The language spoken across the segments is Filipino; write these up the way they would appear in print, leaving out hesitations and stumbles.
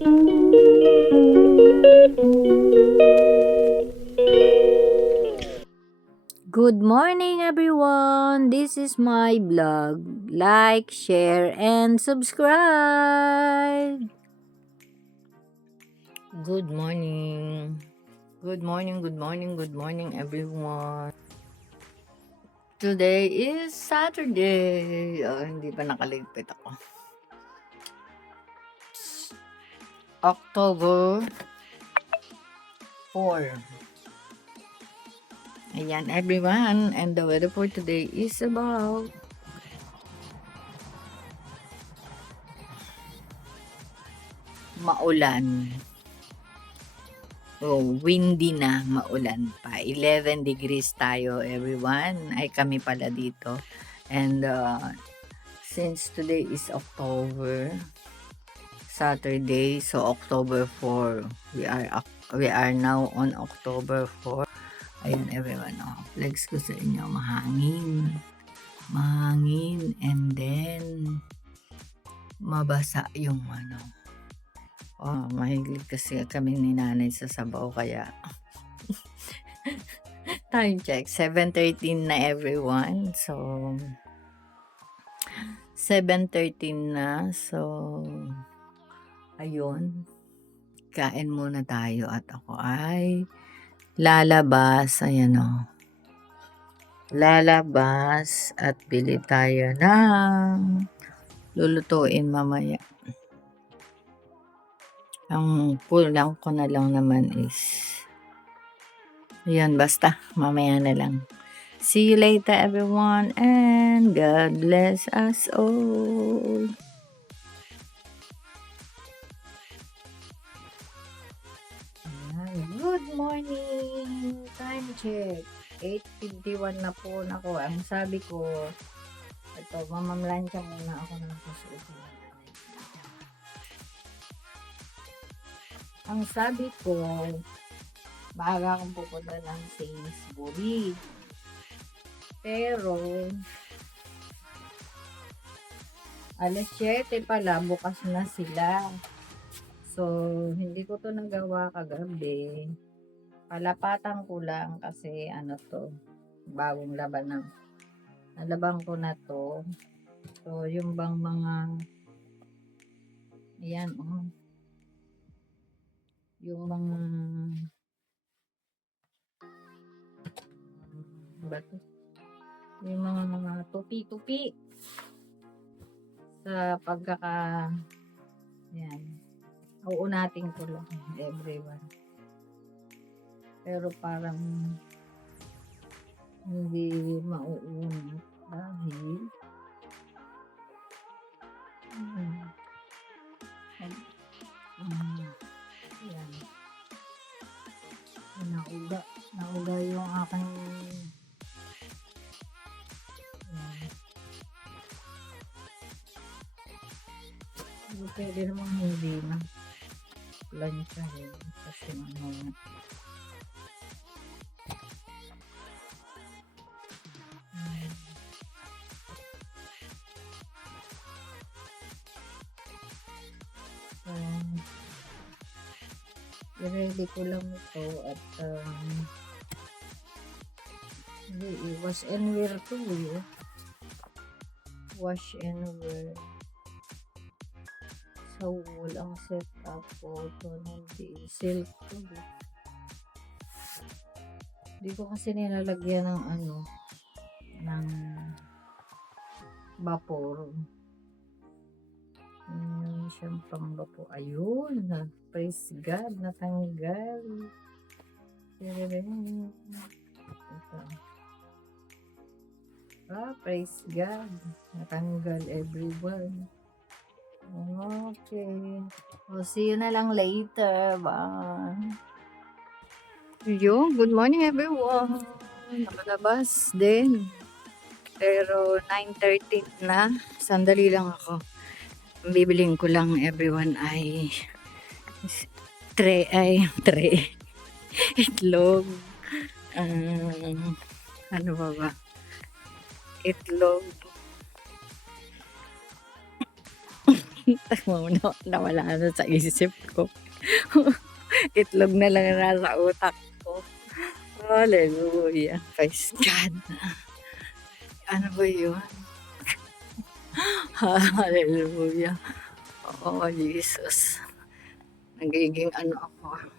Good morning, everyone. This is my blog. Like, share, and subscribe. Good morning. Good morning, good morning, good morning, everyone. Today is Saturday. Oh, hindi pa nakaligpit ako. October 4. Ayan, everyone. And the weather for today is about maulan. Oh, windy na, maulan pa. 11 degrees tayo, everyone. Ay, kami pala dito. And since today is October, Saturday, so October 4. We are now on October 4. Ayun, everyone. Oh, flex ko sa inyo, mahangin. Mahangin. And then, mabasa yung mahilig kasi kami ni nanay sa sabaw kaya time check 7:13 na everyone, so 7:13 na, so ayun, kain muna tayo at ako ay lalabas, lalabas at bili tayo ng lulutuin mamaya. Ang kulang ko na lang naman is yun, basta mamaya na lang. See you later, everyone, and God bless us all. Good morning! Time check. 8:51 na po. Nako, ang sabi ko, ito, mamamlansya muna ako ng susunod. Ang sabi ko, maaga akong pupunta ng Sainsbury. Pero, alas 7 pala, bukas na sila. So, hindi ko to nagawa kagabi. Palapatan ko lang kasi bagong laban na. Nalaban ko na to. So, yung bang mga, ayan, yung mga, yung mga tupi-tupi sa ayan, uunatin ko lang everyone. Pero parang hindi mauunat dahil yan, nauga yung aking pwede namang hindi na lansyahin kasi i-ready ko lang ito at wash and wear to wash and wear sa wall ang setup ko ito, hindi silk to hindi ko kasi nilalagyan ng ng vapor. Siyang pang vapor, ayun na, praise God, natanggal. Praise God, natanggal everyone. Okay. We'll see you na lang later. Bye. Good morning everyone. Nakalabas din. Pero 9:30 na. Sandali lang ako. Ang bibiling ko lang everyone ay tray. Itlog. Ano ba? Itlog. Nawala na sa isip ko. Itlog na lang na nasa utak ko. Hallelujah. Praise God. Ano ba yun? Hallelujah. Oh, Jesus. Nagiging ano ako.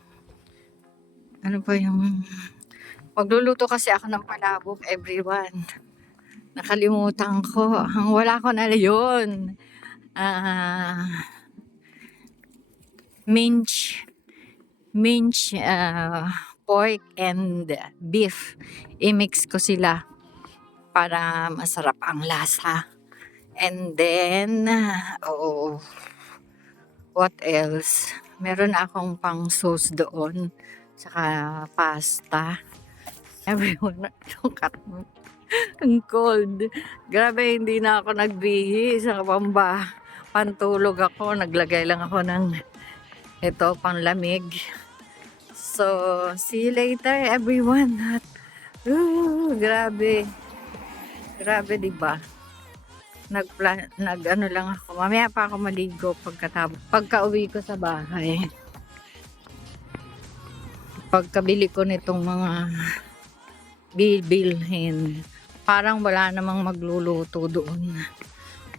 Ano ba yung... Magluluto kasi ako ng palabok, everyone. Nakalimutan ko. Ang wala ko na yun. Mince pork and beef. I-mix ko sila para masarap ang lasa. And then, what else? Meron akong pang sauce doon. Saka pasta. Everyone, ang cold. Grabe, hindi na ako nagbihis. Sa pantulog ako. Naglagay lang ako ng ito, panglamig. So, see you later everyone. Grabe. Grabe, diba? Nag-ano lang ako. Mamaya pa ako maligo pagka-uwi ko sa bahay. Pagkabili ko nitong mga bibilhin. Parang wala namang magluluto doon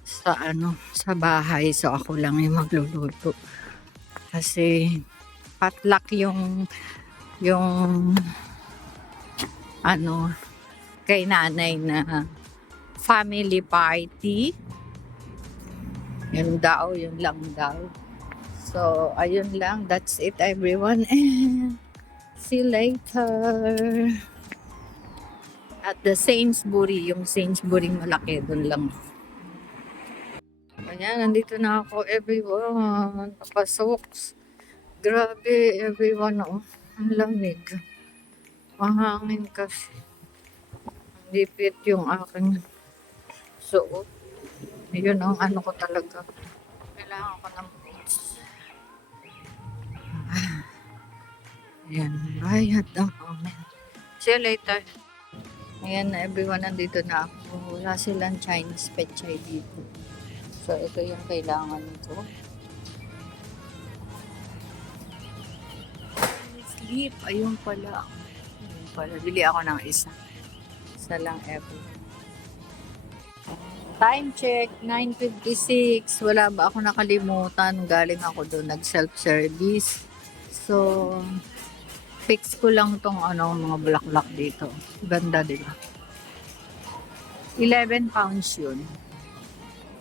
sa bahay. So, ako lang yung magluluto. Kasi potluck yung kay nanay na family party. Yun lang daw. So, ayun lang. That's it everyone. And see you later. At the Sainsbury, yung Sainsbury malaki, doon lang. Ayan, nandito na ako everyone. Papasok. Grabe everyone, oh. Ang lamig. Mahangin kasi. Lipit yung aking suot. Yun ang ano ko talaga. Kailangan ko ng boots. Ayan, bye at the moment. See you later. Ayan na everyone, nandito na ako. Wala silang Chinese pechay dito. So, ito yung kailangan ko. Sleep. Ayun pala. Bili ako ng isa. Isa lang everyone. Time check, 9:56. Wala ba ako nakalimutan? Galing ako doon, nag-self-service. So, fix ko lang tong mga bulaklak dito. Ganda, diba? 11 pounds yun.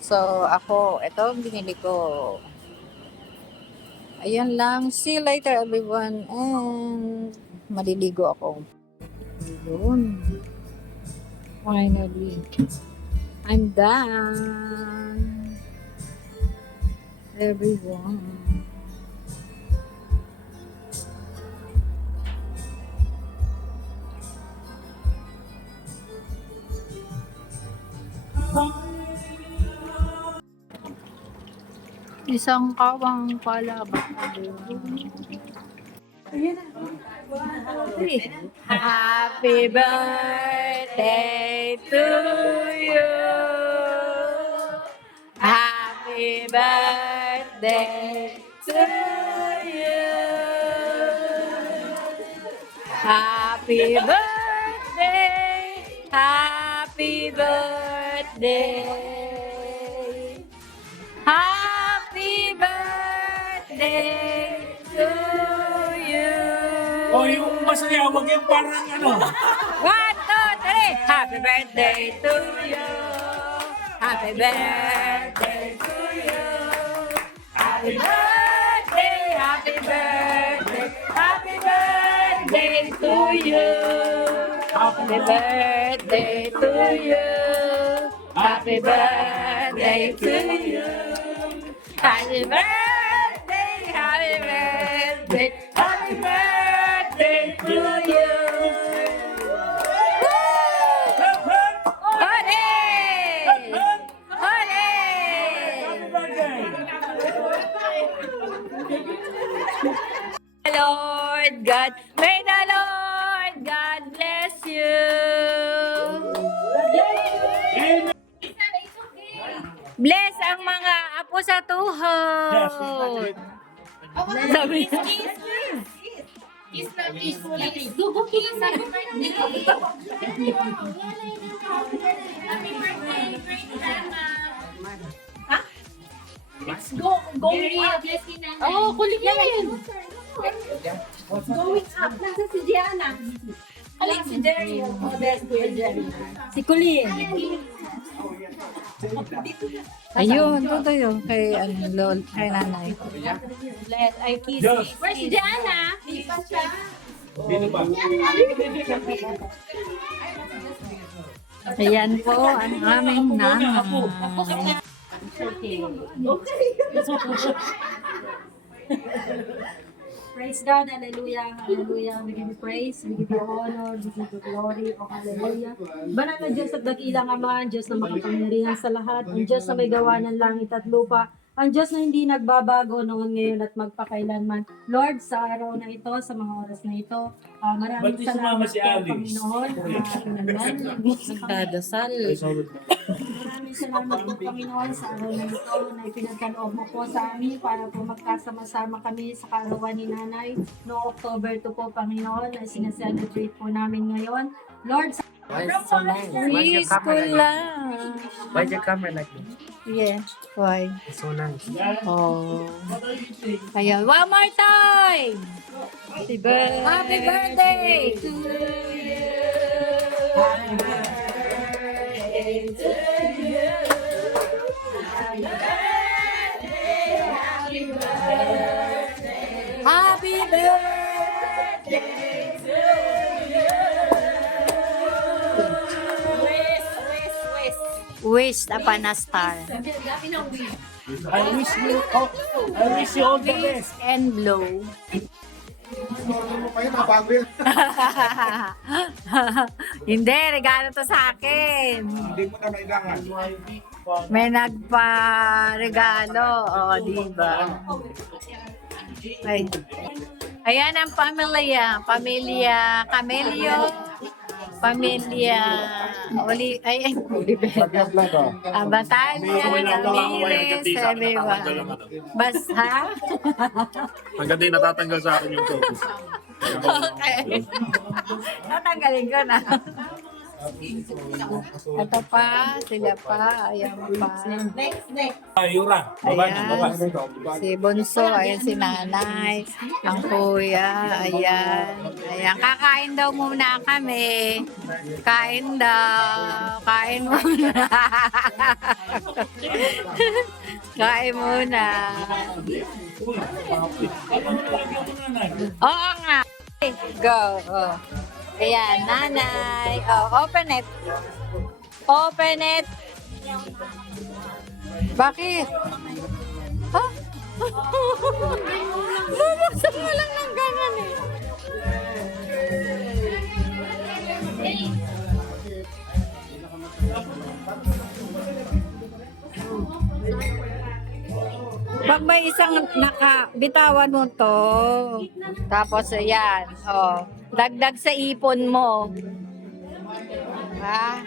So, ako, ito ang binili ko. Ayan lang. See you later, everyone. And, maliligo ako. Ayun. Finally. I'm done. Everyone. Isang kawang palabok na doon. Happy birthday to you. Happy birthday to you. Happy birthday. Happy birthday. Happy birthday to you. O yung masaya, wag yung parang 1, 2, 3. Happy birthday to you. Happy birthday to you. Happy birthday, happy birthday, happy birthday to you. Happy birthday to you. Happy birthday to you. Happy birthday, happy birthday, happy birthday to you. Lord God, may the Lord God bless you. Bless ang mga apo sa tuhod. Sabi niya. Kiss na kiss. Gugu kiss. Happy birthday, great grandma. Go bless you, Nanay. Oh, kulit yan. Going up. Nasa si Gianna. Alin si Jerry. Oh, there's Kuya Jerry. Si Kulin. Ayun, totoo yun. Kay, kay nanay. Let I kiss. Yes. Where's si Gianna? Hindi pa siya. Dito ba? Ayan po, ang aming nanay. Praise God, hallelujah, hallelujah. We give you praise, we give you honor, we give you glory, oh hallelujah. Banal na Diyos at dakilang Ama, ang Diyos na makapangyarihan sa lahat, ang Diyos na may gawa ng langit at lupa, ang Diyos na hindi nagbabago noon, ngayon at magpakailanman. Lord, sa araw na ito, sa mga oras na ito, maraming Ba't di sumama salamat si po, Alice? Panginoon. Nagdadasal. Maraming salamat po, Panginoon, sa araw na ito na ipinagkaloob mo po sa amin para po magkasama-sama kami sa kaarawan ni Nanay. No October 2 po, Panginoon, na sinaselebrate po namin ngayon. Lord, sa Please ko lang. Why your camera like this? Yeah, why? It's so nice. Oh. Ayan, one more time! Happy birthday! Happy birthday to you! Happy birthday to you! Happy birthday! Happy birthday! Happy birthday to you! Wish upon a star. I wish you all the best. And blow. Hindi, regalo to sa akin. Hindi mo na kailangan. May nagpa-regalo. O, diba? Ay. Ayan ang pamilya. Pamilya Camelio. Pamilya Oliver. Batanya, Ramirez, Ebewa. Basta? Hanggang din natatanggal sa akin yung focus. Okay. Tatanggalin ko na. Ito pa, sila pa, ayan pa. Yura, baba na, baba. Ayan, si Bunso, ayan si Nanay, ang kuya, ayan. Ayan, kakain daw muna kami. Kain daw, kain muna. Kain muna. Oo nga. Go. Oh. Ayan, Nanay. Oh, open it. Open it. Bakit? Ha? Bubuksan mo lang ng ganun eh. Pag may isang nakabitawan mo to, tapos ayan, oh, dagdag sa ipon mo. Ha?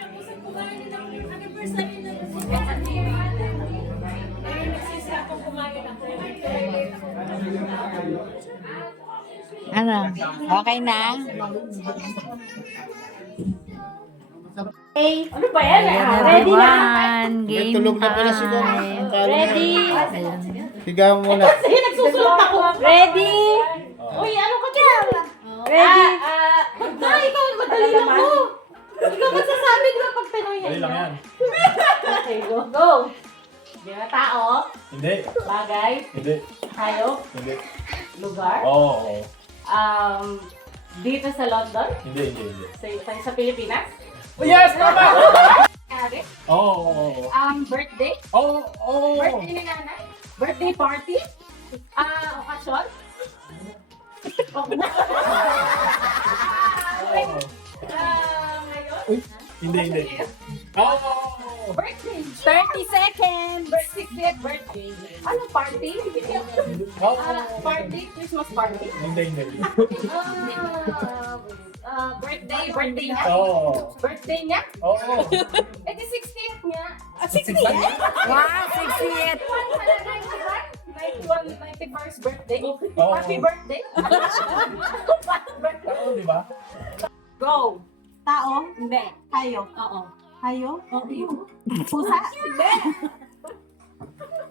Ano? Okay na? ano ba yan? Ayan, Ready na? everyone. Game Tulog na pala si Don. time. Ready? Ayan. Higa mo muna. Sige, nagsusulot ako. Ready? Uy, ano ka dyan? Ready? Na, ikaw, madali lang mo. Ikaw magsasabi ko pag Pinoy Dali lang yan. Okay, go. Go. Di ba tao? Hindi. Bagay? Hindi. Hayop? Hindi. Lugar? Oo. Dito sa London? Hindi. Sa Pilipinas? Yes, mama! Ari? Oo. Birthday? Oo. Birthday ni nanay? Birthday party? Okasyon? Ngayon? Hindi. Oo. Birthday! 32nd! 60th birthday! Ano, party? Oo. Party? Christmas party? Hindi. birthday niya. Oo. Birthday niya? Oo. Eh, di 60th niya. Wow, 60th! 91st birthday. Oo. Happy birthday. Tao, di ba? Go. Tao? Hindi. Tayo. Oo. Tayo? Oo. Pusa? Hindi.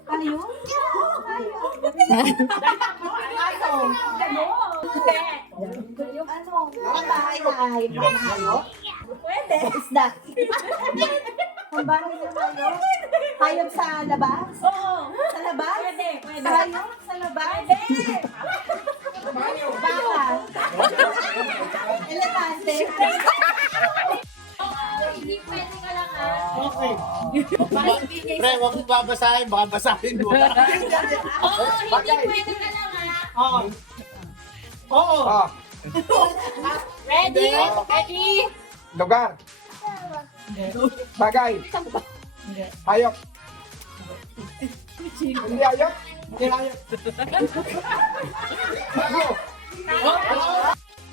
Tayo? Aso. Hindi. Yung ano? Ang bahay-bahay. Tayo? Pwede. Isda. Ang bahay na tayo? Hayop sa labas? Oo. Sa labas? Pwede. Pwede. Hayop sa labas? Pwede. Baka? Elepante? Hindi pwede ka lang ah. Okay. Basta bigay Pre, huwag mo babasahin. Baka basahin mo. Oo, hindi pwede ka lang ah. Oo. Oo. Ready? Ready? Lugar. Bagay. Hayop. Hindi hayop. Hindi hayop.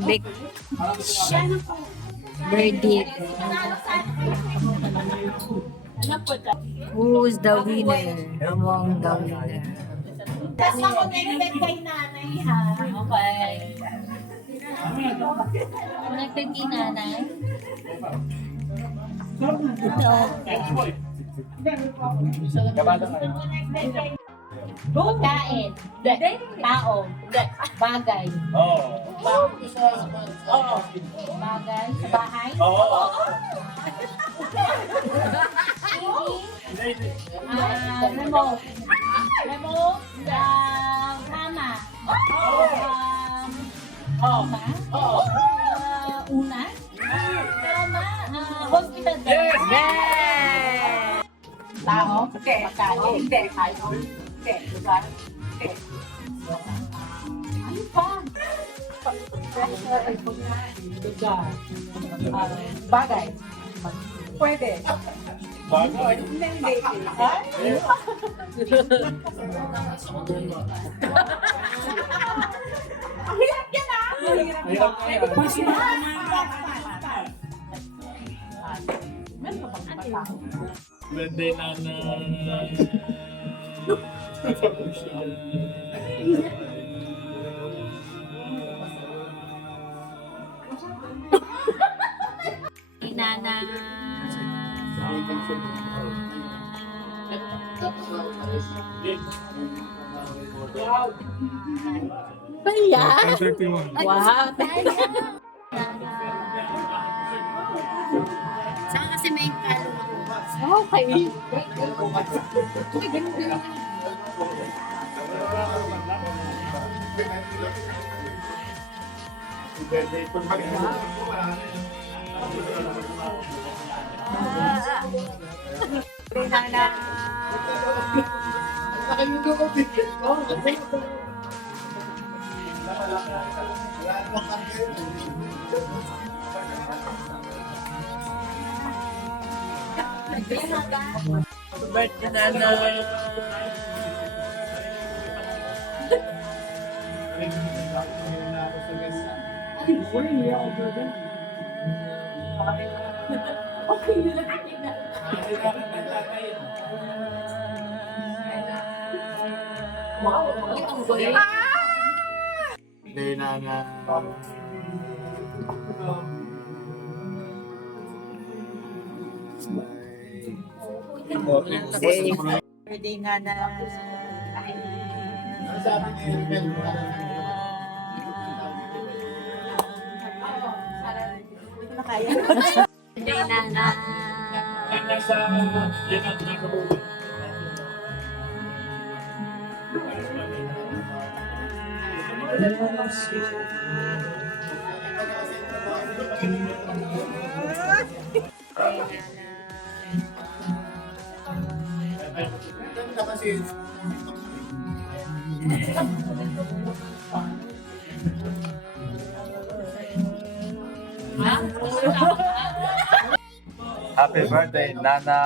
Big verdict. Who's the winner among the winner? Tapos ako connected kay nanay ha. Okay. Connected kay nanay? Ito. Kabado kayo. Kain. Hindi. Tao. Hindi. Bagay. Oo. Oo. Bagay. Sa bahay. Oo. TV. Remote. Remote. Tama. Tama. Una. Tama. Hospital bed. Yes! Tao. Pagkain. Hindi. Tayo. Hindi. Lugar. Hindi. Ano pa? Lugar. Bagay. Pwede. Bagay. Hindi. Ang hirap yan ah! Hirap na yan. Birthday nanay. Inana. Kaya? Wow. Saka kasi may kaluluwa. Okay. Birthday nanay. Hindi na na. Birthday nga na. Birthday na na. Ang nasa yan ang nakabuhay. Happy birthday, Nana.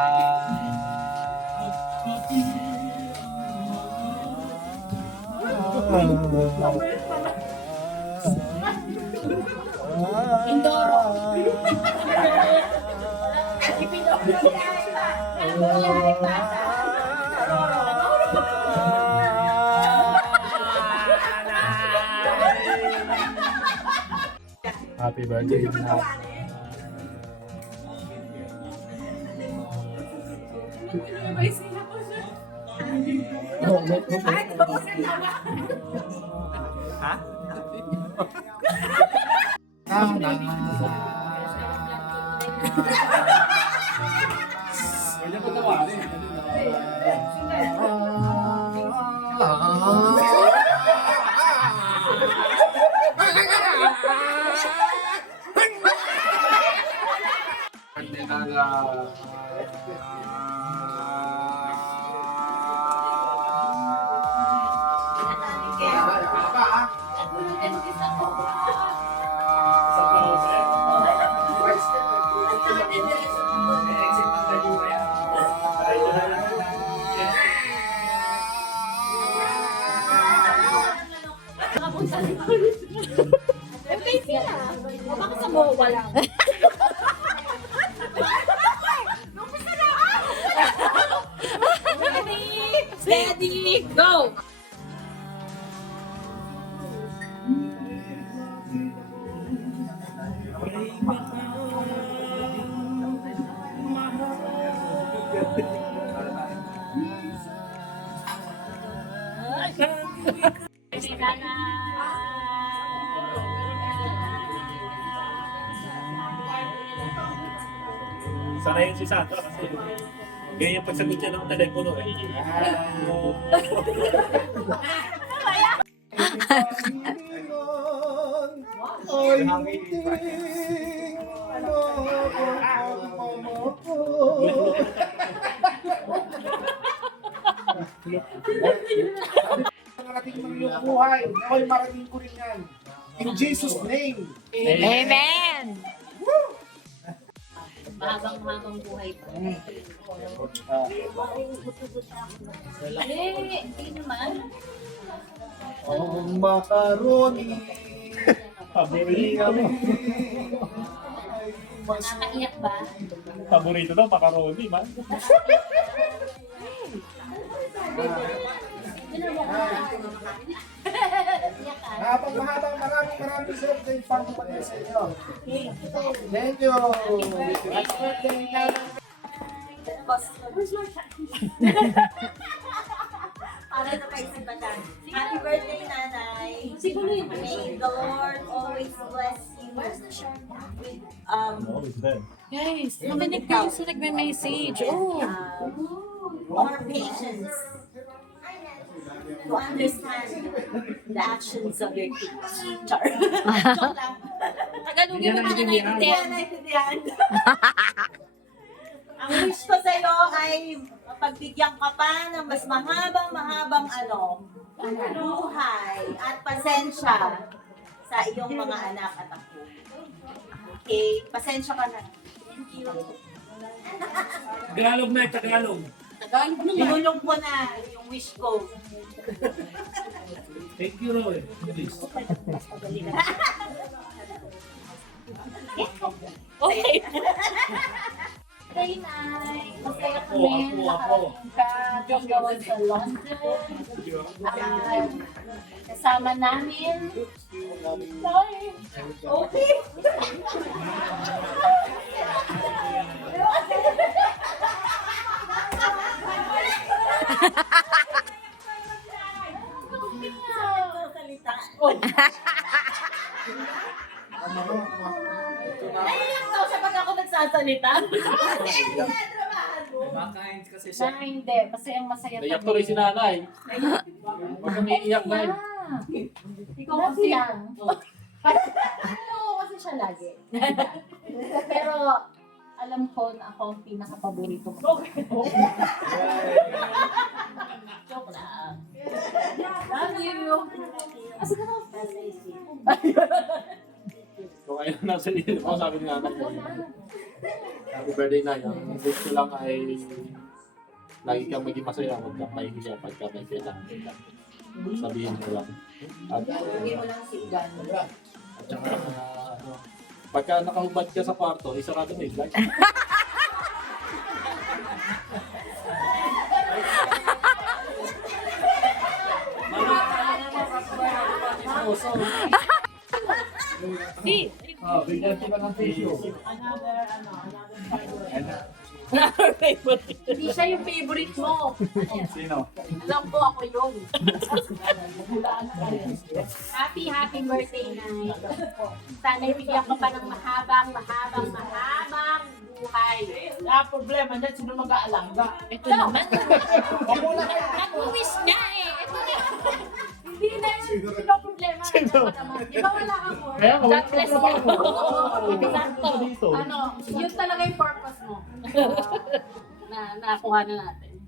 Indoro. Happy birthday, Nana. Baka sa MOA lang. Ready, steady, go! Sana yun si Sandra kasi ganyan yung pagsagot niya ng telepono eh. Marating mo yung buhay. Ako'y marating ko rin yan. In Jesus' name. Amen! Mahabang buhay pa. Hindi naman. Oh, macaroni. Paborito. Nakakaiyak ba? Paborito daw, macaroni man. Mahabang maraming birthday pang dumating sa inyo. Thank you. Happy birthday, Nana. Para na kayo si Batan. Happy birthday, Nanay. May the Lord always bless you with Guys, naminig kayo sa nagme-message. Oh! more patience to understand the actions of your kids. Char. Joke lang. Tagalogin mo na Naintindihan, naintindihan. Ang wish ko sa'yo ay pagbigyan ka pa ng mas mahabang buhay at pasensya sa iyong mga anak at ako. Okay? Pasensya ka na. Thank you. Tagalog na, Tagalog. Tagalog naman. Inulong ko na yung wish ko. Thank you, Roy. Please. Okay. Hey, Nay. Masaya kami. Ako. Kagagawan sa London. Kasama namin. Sorry. Okay. Salita. Naiyak daw siya pag ako nagsasalita. Na hindi. Kasi ang masaya Naiyak tuloy si nanay. Huwag kang iiyak na eh. Ikaw kasi yan. Oo, kasi siya lagi. Pero alam ko na ako ang pinaka-paborito ko. Joke lang. Love you. Asa ka na? So ngayon nasa iyo ako, sabi ni nanay. Happy birthday na yan. Ang wish ko lang ay lagi kang maging masaya. Huwag kang mahihiya pagka may kailangan. Sabihin ko lang. At, Lagyan mo lang si Igan. at saka, pagka nakahubad ka sa kwarto, isarado mo yung light. Oh, bigyan kita ng tissue. Hindi siya yung favorite mo. Sino? Alam ko ako yun. Happy birthday, Nay. Sana ibigyan ko pa ng mahabang buhay. Problema na, sino mag-aalaga? Ito naman. Nag-wish niya eh. Ito na. Hindi na yun. Sino problema? Di ba wala ako? God bless you. Sakto. Ano, yun talaga yung purpose mo. Na nakuha na natin.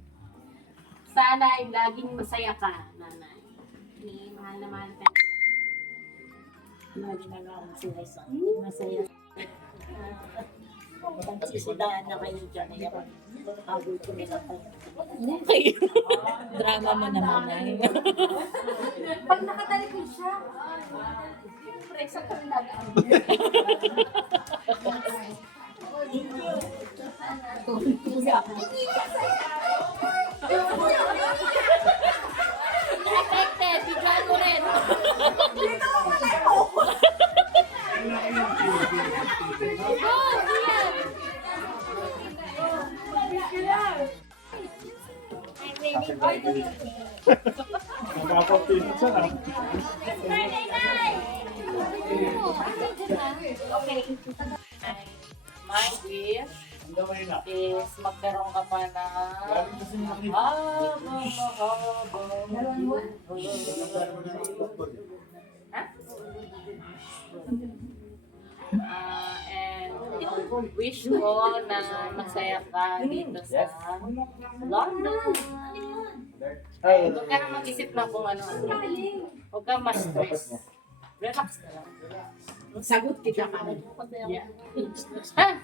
Sana ay laging masaya ka, nanay. Ni mahal na mahal tayo. Lagi na lang masaya. Pagsisidahan na kayo dyan. Habol ko nila kayo. Drama mo naman ay. Pag nakatalikod siya, siyempre, sa kanila. Affected, bigyan mo rin. Go, Ian. Nakakapinin siya na. Okay. My wish is magkaroon ka pa ng and wish ko na masaya ka dito sa London. Huwag ka na mag-isip na kung ano. Huwag ka ma-stress. Relax na lang. Sagot kita ka. Yeah. Ha?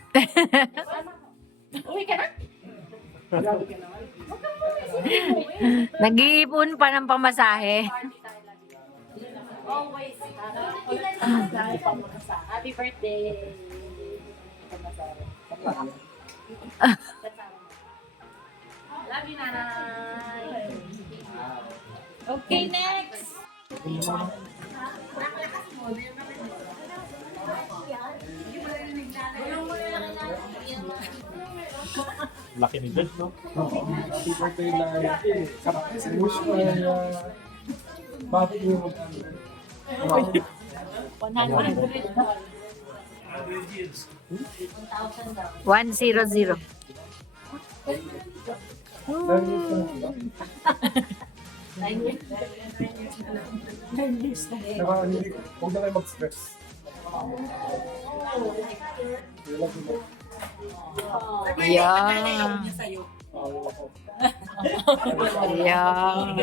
Uwi ka na? Grabe ka naman. Huwag ka muna. Nag-iipon pa ng pamasahe. Always. Happy birthday. Love you, nanay. Okay, next. Laki ni Dad, no? Happy birthday na sarap. Wish ko ay bakit yung 100. 100. Saka hindi, huwag na kayo mag-stress. Yeah. Yeah.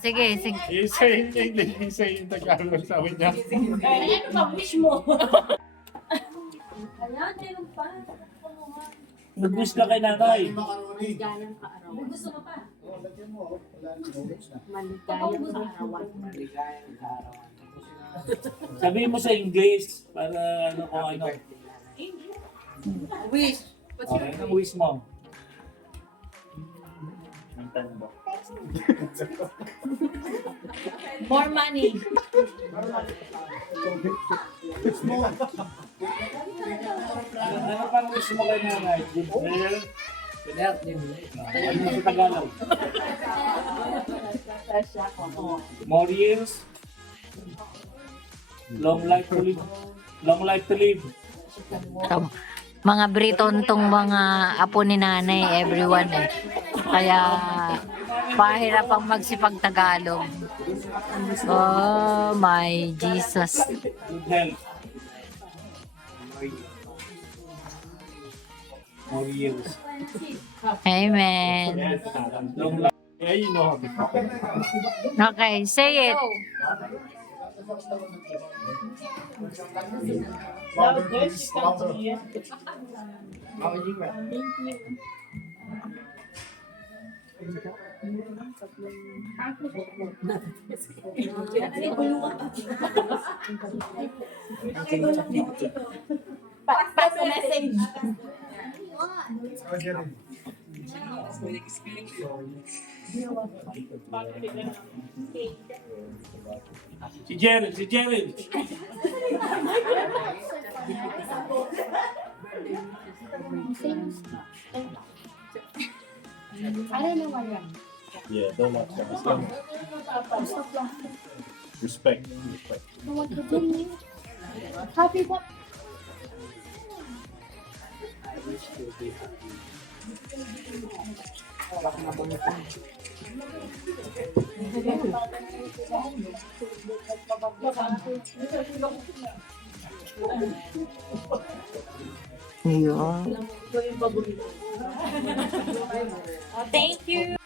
Sige, sige. Isa yung English, isa yung Tagalog, sabi niya. Ay, ano ba wish mo? Ayan, meron pa. Nag-wish ka kay nanay. Maligayang kaarawan. Gusto mo pa? Maligayang kaarawan. Sabihin mo sa English para ano kung ano. Wish. Okay, anong wish mo? More money. Ano pang wish mo kay nanay? Good health? Ano sa Tagalog? More years? Long life to live. Long life to live. Mga Briton tong mga apo ni nanay, everyone eh. Kaya pahirap ang magsipag-Tagalog. Oh my Jesus. Good health. More years. Amen. Long life. Yeah, you know. Okay, say it. Pass message. Si Jerry, si Jerry. Yeah, don't watch that. Respect. Respect. Happy birthday. Ayun. Thank you.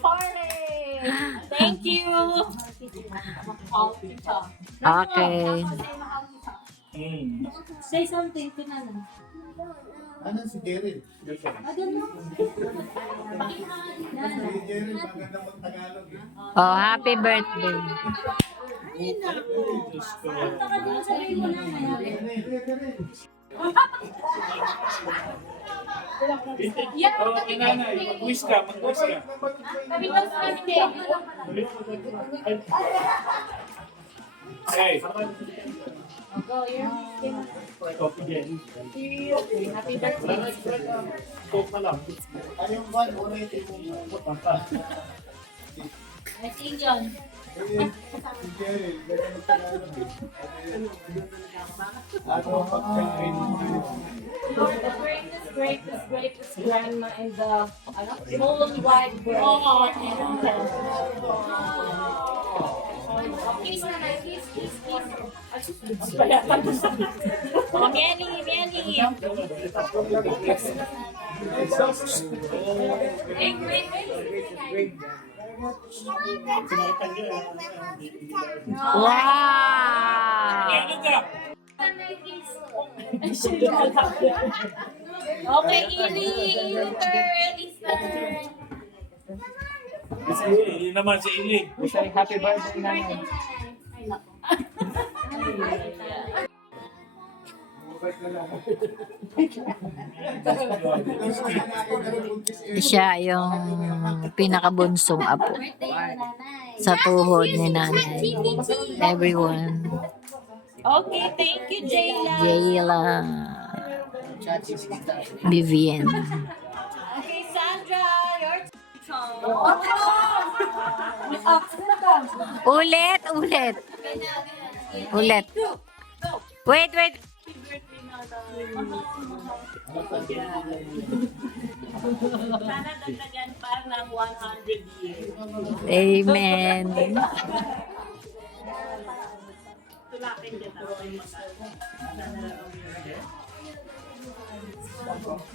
Party! Thank you. Okay. Say something to Nana. Ano si Jerry? I don't know. Si Jerry, maganda mag-Tagalog eh. Oh, happy birthday. Saka din sabihin mo na Oh, kinanay, mag-wish ka, mag-wish ka. Kami daw sa kami din. Hey. Go, Coffee din. Happy birthday. Coke na lang. Ano yung one? Ulitin mo. I think yun. Si Jerry, maganda mag-Tagalog eh. Ano pagkain mo? The greatest grandma in the whole wide world. Kiss na na, kiss. Oh, Mieli. Great. Wow! Ano ka? Okay, Ili, turn. Ili naman si Ili. Happy birthday na. Siya yung pinakabunsong apo sa tuhod ni nanay. Everyone. Okay, thank you, Jayla. Jayla. Vivian. Okay, Sandra, your turn. Ulit. Wait. Sana dagdagan pa ng 100 years. Amen. Tulakin kita.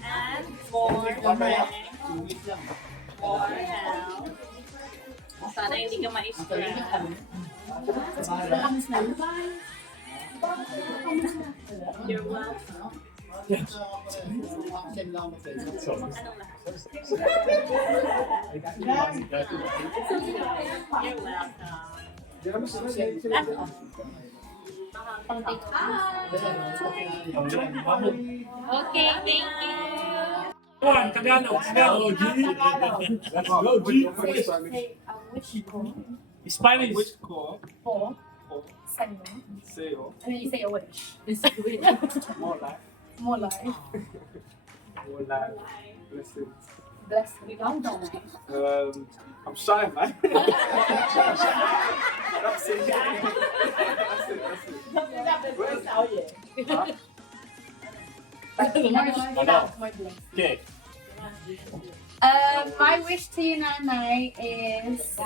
And for health. Sana hindi ka ma-stress. You're welcome. You're welcome. Okay, thank you. Juan, Tagalog. Let's go, G. Spanish. Which call? Sale. I mean, you say a wish. More life. More life. More life. Blessings. Bless we don't know. I'm shy, man. That's it. Okay. My wish to you, Nanay, is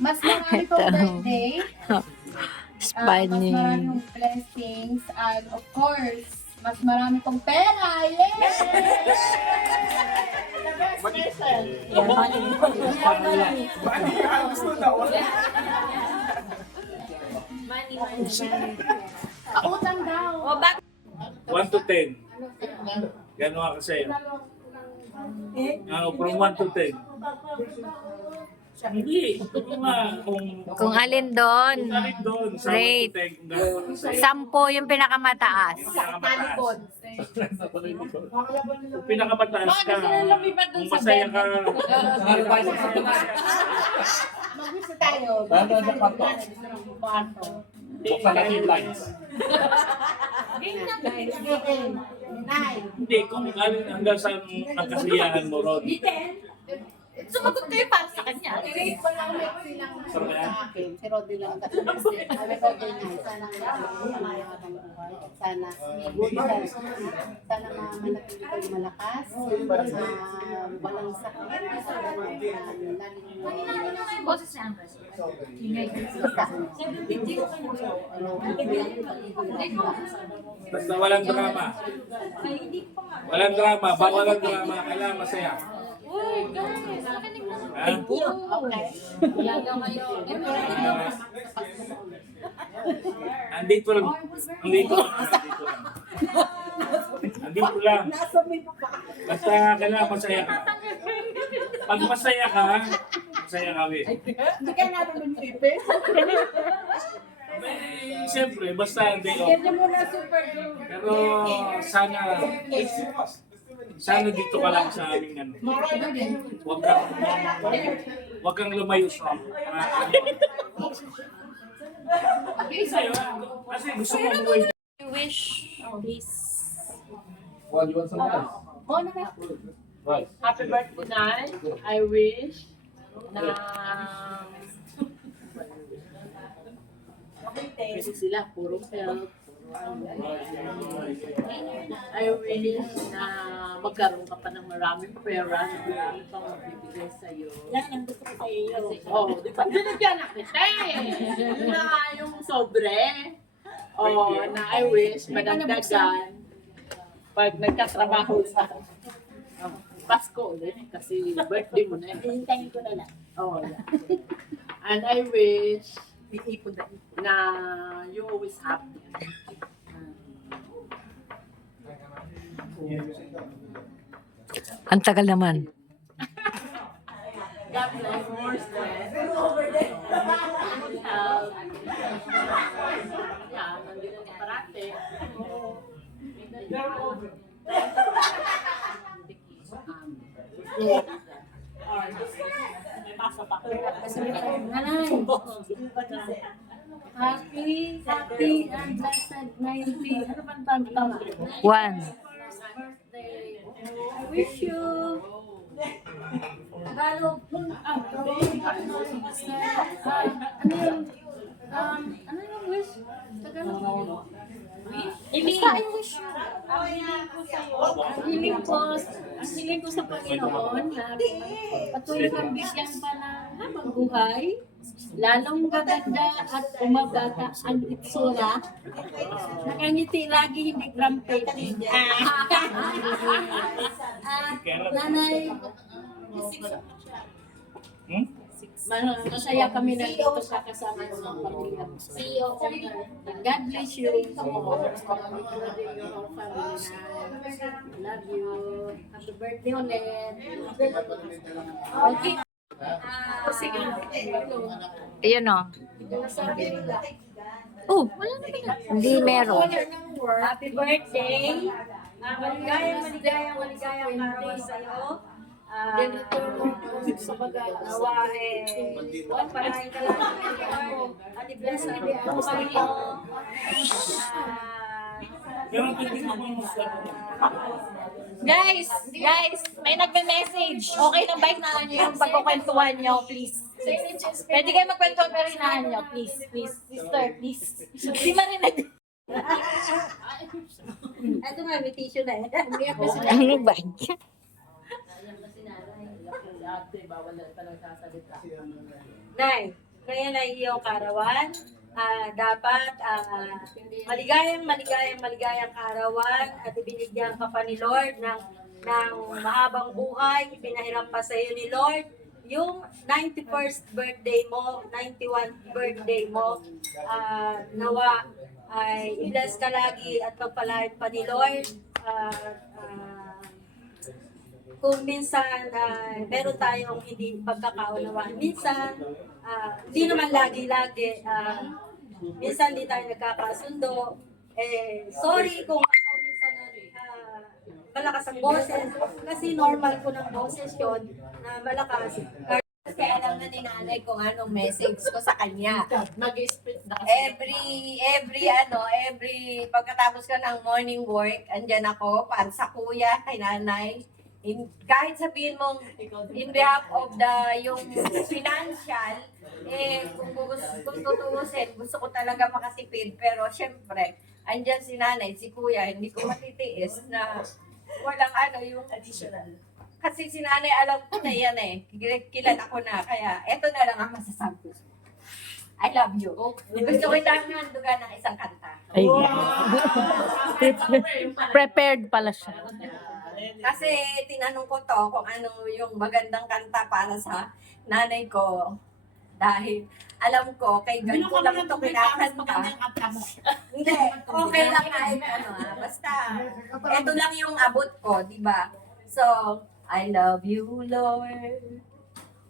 mas marami pong birthday, mas Spanish. maraming blessings, and of course, Mas marami kong pera. Yay! The best person. Gusto daw. Pautang daw. 1 to 10. Gano'n ka sa'yo? From 1 to 10. Hindi. Ito nga. Kung alin doon, Kung alin doon. Sa 1 Rate. to 10. Kung gano'n ka sa'yo. 10 yung pinakamataas. Pinakamataas. Kung pinakamataas ka, kung masaya ka, Mag-gusto tayo. hindi, kung alin hanggang saan ang kasiyahan mo ron. Sumagot kayo para sa kanya. I-rate ko lang silang sa akin. Si Roddy lang kasi sabi ko kay Nay, sana mayaman ang buhay. Sana good health. Sana manatili kayo malakas. Walang sakit. Yung boses niya. Basta walang drama. Walang drama. Bawal ang drama. Kailangan masaya. Uy, guys, nakinig na. Ha? Yagaw kayo. Andito lang. Andito lang. Andito lang. Basta kailangan masaya ka. Pag masaya ka, masaya ka, we. Hindi ka natin mag-tripin. Siyempre, basta hindi ko. Kaya mo na super good. Pero sana dito ka lang sa aming ano. Huwag kang lumayo sa kasi gusto mo buhay. I wish, please. Happy birthday, Nay. I wish na kasi sila puro health. I wish na magkaroon ka pa ng maraming pera na marami pang magbibigay sa'yo. Yan ang gusto ko sa iyo. Oh, di ba? Binigyan na kita eh. Yun na nga yung sobre. Oh, na I wish madagdagan pag nagkatrabaho sa Pasko ulit kasi birthday mo na eh. Hintayin ko na lang. Oh, yeah. And I wish na you always happy. Ang tagal naman. God bless more strength. Yeah, nandito ka parate. Happy and blessed 90. Ano bang tama? 1. Birthday. I wish you Tagalog. Ano yung wish? Tagalog. Basta I wish you. Ang hiling ko sa Panginoon na patuloy kang bigyan pa ng habang buhay, lalong gaganda at umabata ang itsura. Nakangiti lagi, hindi grumpy. Nanay, masaya kami na dito sa kasama ng pamilya mo. God bless you. Love you. Happy birthday ulit. Okay. Sige. Ayun o. Oh, wala na pala. Hindi meron. Happy birthday! Maligayang araw sa iyo. Sa pag-awa parahin ka lang ako. At i-bless na ako sa iyo. Guys, may nagme-message. Okay lang ba hinahan niyo yung pagkukwentuhan niyo, please? Pwede kayo magkwentuhan pero hinahan niyo, please. Sister, please. Hindi marinig. Ito nga, may tissue na eh. Ano ba? Ate, bawal na talagang sasalita. Nay, kaya na iyong karawan. dapat maligayang kaarawan at ibinigyan ka pa ni Lord ng mahabang buhay, pinahiram pa sa iyo ni Lord yung 91st birthday mo, 91st birthday mo, nawa ay i-bless ka lagi at pagpalain pa ni Lord. Kung minsan meron tayong hindi pagkakaunawaan, minsan hindi naman lagi-lagi, minsan hindi tayo nagkakasundo. Sorry kung ako minsan malakas ang boses, kasi normal ko ng boses yun na malakas. Kasi alam na ni nanay kung anong message ko sa kanya. Mag-split na kasi. Every pagkatapos ko ng morning work, andyan ako para sa kuya, kay nanay. Kahit sabihin mong in behalf of yung financial, kung tutuusin, gusto ko talaga makatipid. Pero syempre, andyan si nanay, si kuya, hindi ko matitiis na walang yung additional. Kasi si nanay, alam ko na yan kilala ko na. Kaya eto na lang ang masasabi. I love you. Gusto ko handugan ng isang kanta. Prepared pala siya. Kasi tinanong ko to kung ano yung magandang kanta para sa nanay ko. Dahil alam ko, kay God ko lang ito kinakanta. Hindi, okay lang kahit basta, ito lang yung abot ko, di ba? So, I love you, Lord.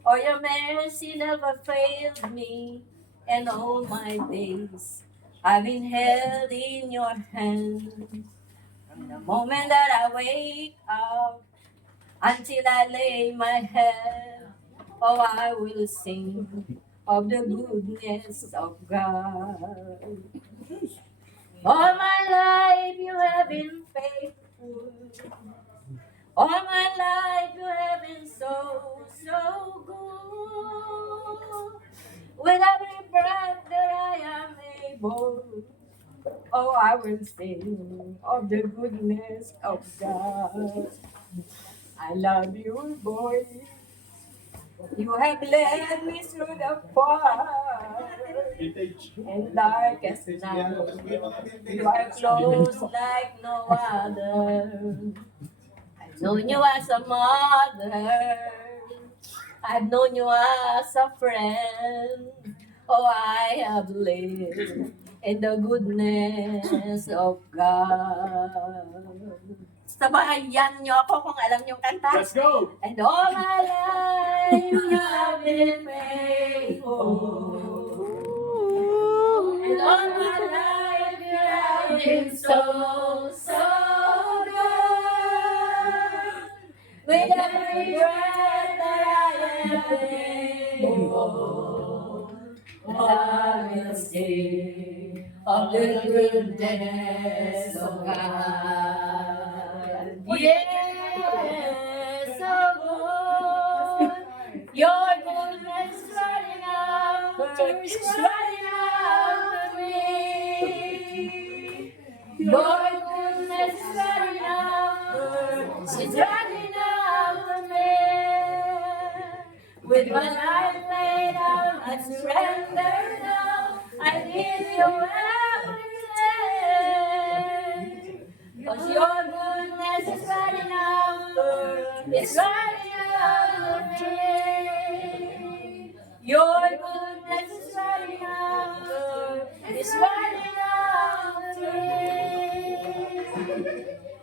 For your mercy never failed me. And all my days, I've been held in your hand. From the moment that I wake up until I lay my head, oh, I will sing of the goodness of God. All my life you have been faithful. All my life you have been so, so good. With every breath that I am able, oh, I will sing of the goodness of God. I love you, boy. You have led me through the fire and darkest night. You are close like no other. I've known you as a mother. I've known you as a friend. Oh, I have lived in the goodness of God. Sabayan niyo ako kung alam niyo kanta. Let's go! And all my life you have been faithful. And all my life you have been so, so good. With every breath that I am able, I will sing of the goodness of God. Yes, so good. Your goodness is running after me. Your goodness is running after me. With my life laid out, I surrender now. I give you everything. 'Cause your goodness is running after, it's running after me. Your goodness is running after, it's running after me.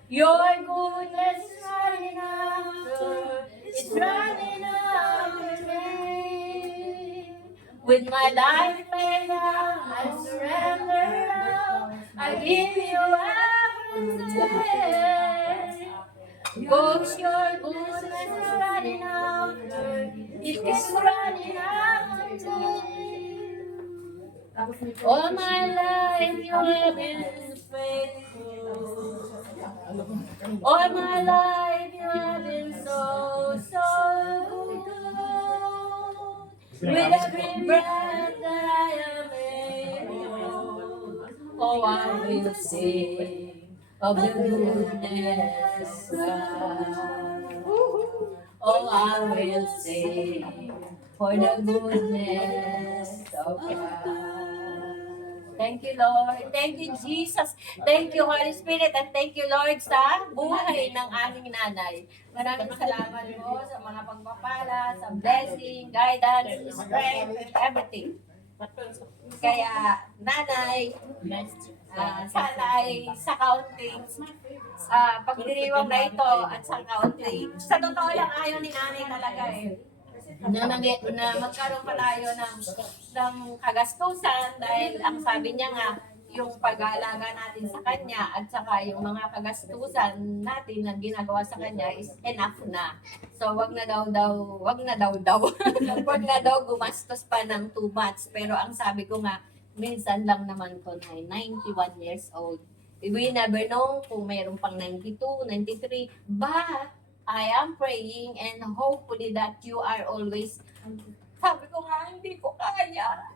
Your goodness is running after, it's running after me. With my life laid down, I surrender now. I give you everything. Because your goodness is running after, it is running after me. All my life you have been faithful. All my life you have been so, so good. With every breath that I am able, oh, I will sing of the goodness of God. Oh, I will sing for the goodness of God. Thank you, Lord. Thank you, Jesus. Thank you, Holy Spirit. And thank you, Lord, sa buhay ng aming nanay. Maraming salamat po sa mga pagpapala, sa blessing, guidance, strength, and everything. Kaya, nanay, sana ay sa counting, pagdiriwang na ito at sa counting. Sa totoo lang, ayaw ni nanay talaga eh. Na magkaroon pa tayo ng kagastusan dahil ang sabi niya nga, yung pag-aalaga natin sa kanya at saka yung mga kagastusan natin na ginagawa sa kanya is enough na. So wag na daw wag na daw gumastos pa ng too much. Pero ang sabi ko nga, minsan lang naman ko na 91 years old. We never know kung mayroon pang 92, 93, but I am praying and hopefully that you are always, sabi ko nga, hindi ko kaya.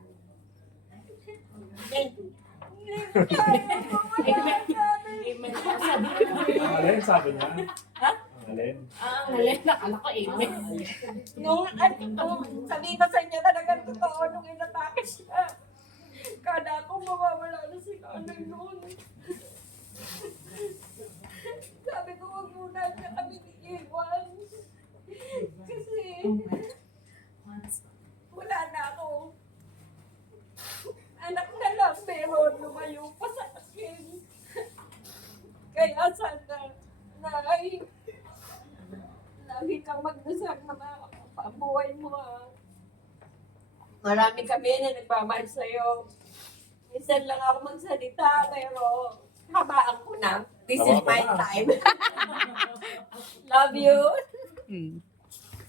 Amen. Ang alin, sabi niya? Ha? Ang alin? Halin, nakala ko amen. Sabi ko sa inyo talagang totoo nung inatake siya. Kada ako mawawala na si nanay noon. Sabi ko, wag muna niya kami iiwan. Kasi, wala na ako. Anak na lang, pero lumayo pa sa akin. Kaya sana, Nay, lagi kang magdasal na pabuhay mo ha. Marami kami na nagmamahal sa'yo. Minsan lang ako magsalita, pero habaan ko na. This is my time. Love you.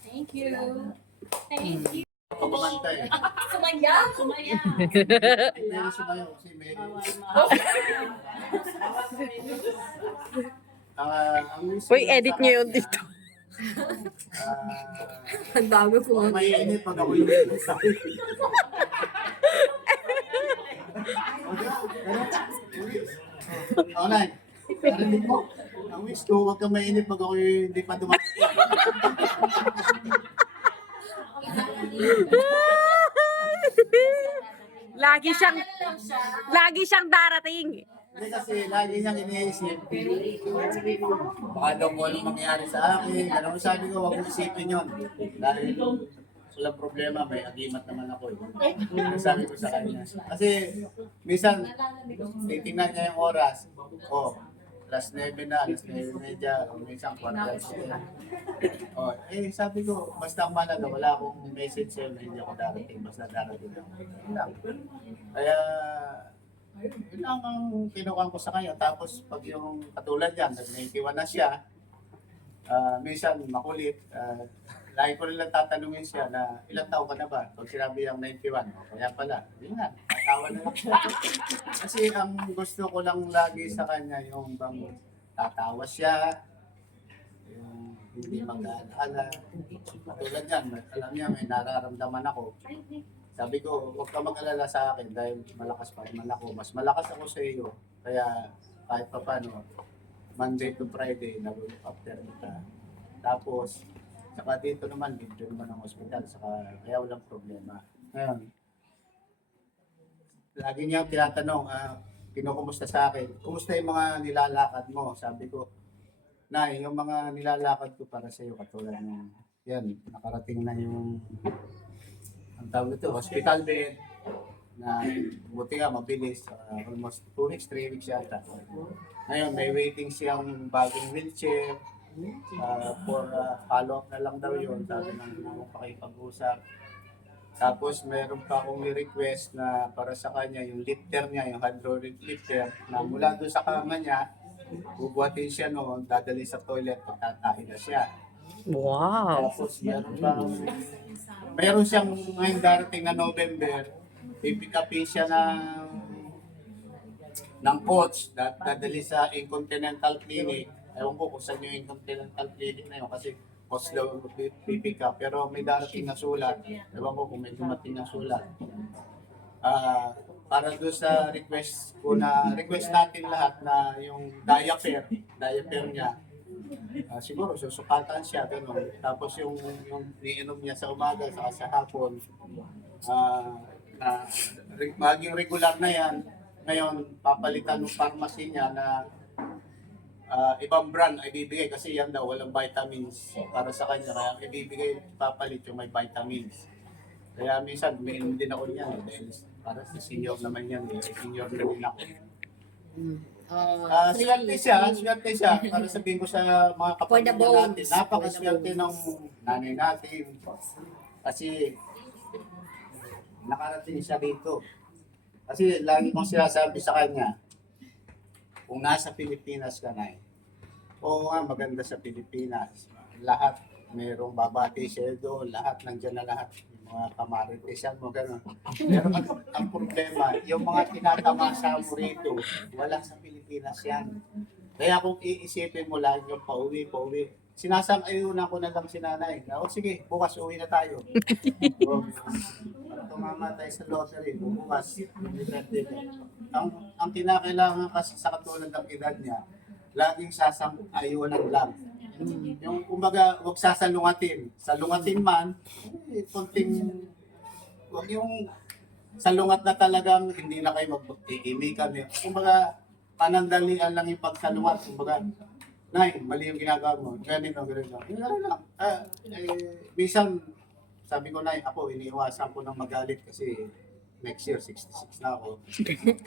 Thank you. Thank you. Pagmamantay. Sumaya. Pero sumayaw kasi may... Uy, edit niyo yun dito. Ang dami ko. May init pag ako yung Online. Narinig mo? Ang wish ko, huwag kang mainit pag ako yung hindi pa dumating. Lagi siyang darating. Hindi kasi lagi niyang iniisip. Baka daw mo anong mangyari sa akin. Alam mo, sabi ko, huwag mo isipin yun. Dahil walang problema, may agimat naman ako. Sabi ko sa kanya. Kasi minsan, titingnan niya yung oras. Oh, alas 9 na, alas 9:30, o minsan quarter to 10. Oh, sabi ko, basta ang malaga, wala akong message sa'yo na hindi ako darating. Basta darating ako. Yun lang. Kaya, yun lang ang kinukuhan ko sa kanya. Tapos pag yung katulad yan, nag-91 na siya, minsan makulit, lagi ko nilang tatanungin siya na ilang taon ka na ba? Pag sinabi yung 91, kaya pala, yun nga, tatawa na lang siya. Kasi ang gusto ko lang lagi sa kanya yung bang tatawa siya, yung hindi mag-aalala. Katulad yan, alam niya may nararamdaman ako. Sabi ko, huwag ka mag-alala sa akin dahil malakas pa naman ako. Mas malakas ako sa iyo. Kaya kahit pa paano, Monday to Friday, nag-look after kita. Tapos, saka dito naman ang hospital. Kaya walang problema. Ngayon, lagi niya tinatanong, kinukumusta sa akin, kumusta yung mga nilalakad mo? Sabi ko, Nay, yung mga nilalakad ko para sa iyo, katulad ng, yan, nakarating na yung ang tawag ito, hospital bed na buti nga mabilis, almost 2 weeks, 3 weeks yata. Ngayon, may waiting siyang bagong wheelchair for follow-up na lang daw yun, sabi ng pakipag-usap. Tapos meron pa akong request na para sa kanya, yung lifter niya, yung hydraulic lifter, na mula doon sa kama niya, bubuhatin siya noon, dadali sa toilet, pagtatahi na siya. Wow. Tapos meron siyang ngayon darating na November, pipick upin siya ng coach, dadali sa Incontinental Clinic. Ewan ko kung saan yung Incontinental Clinic na yun kasi coach daw pipick up. Pero may darating na sulat, ewan ko kung may dumating na sulat. Para doon sa request natin lahat na yung diaper niya, siguro susukatan siya gano'n. Tapos yung iniinom niya sa umaga sa hapon, maging regular na yan. Ngayon, papalitan ng pharmacy niya na ibang brand ay bibigay kasi yan daw walang vitamins para sa kanya. Kaya ibibigay, papalit yung may vitamins. Kaya minsan, umiinom din ako niyan. Dahil para sa senior naman yan. Senior na rin ako. Swerte siya. Para sabihin ko sa mga kapatid natin, napakaswerte ng nanay natin. Kasi nakarating siya dito. Kasi lagi kong sinasabi sa kanya, kung nasa Pilipinas ka na oo nga, maganda sa Pilipinas. Lahat, mayroong babati siya doon, lahat, nandiyan na lahat. Yung mga kamaritisan mo, gano'n. Pero ang problema, yung mga tinatamasa mo rito, wala sa Pilipinas yan. Kaya kung iisipin mo lang yung pauwi. Sinasang-ayunan ko na lang si nanay. Sige, bukas uwi na tayo. Para tumama tayo sa lottery, bukas. Ang kinakailangan kasi sa katulad ng edad niya, laging sasang-ayunan lang. Yung kumbaga, huwag sasalungatin. Salungatin man, huwag yung salungat na talagang hindi na kayo mag-iimikan. Kumbaga, panandalian lang yung pagsalungat. Kumbaga, Nay, mali yung ginagawa mo. Ganito. Yun lang. Minsan, sabi ko, Nay, ako, iniiwasan ko ng magalit kasi next year, 66 na ako.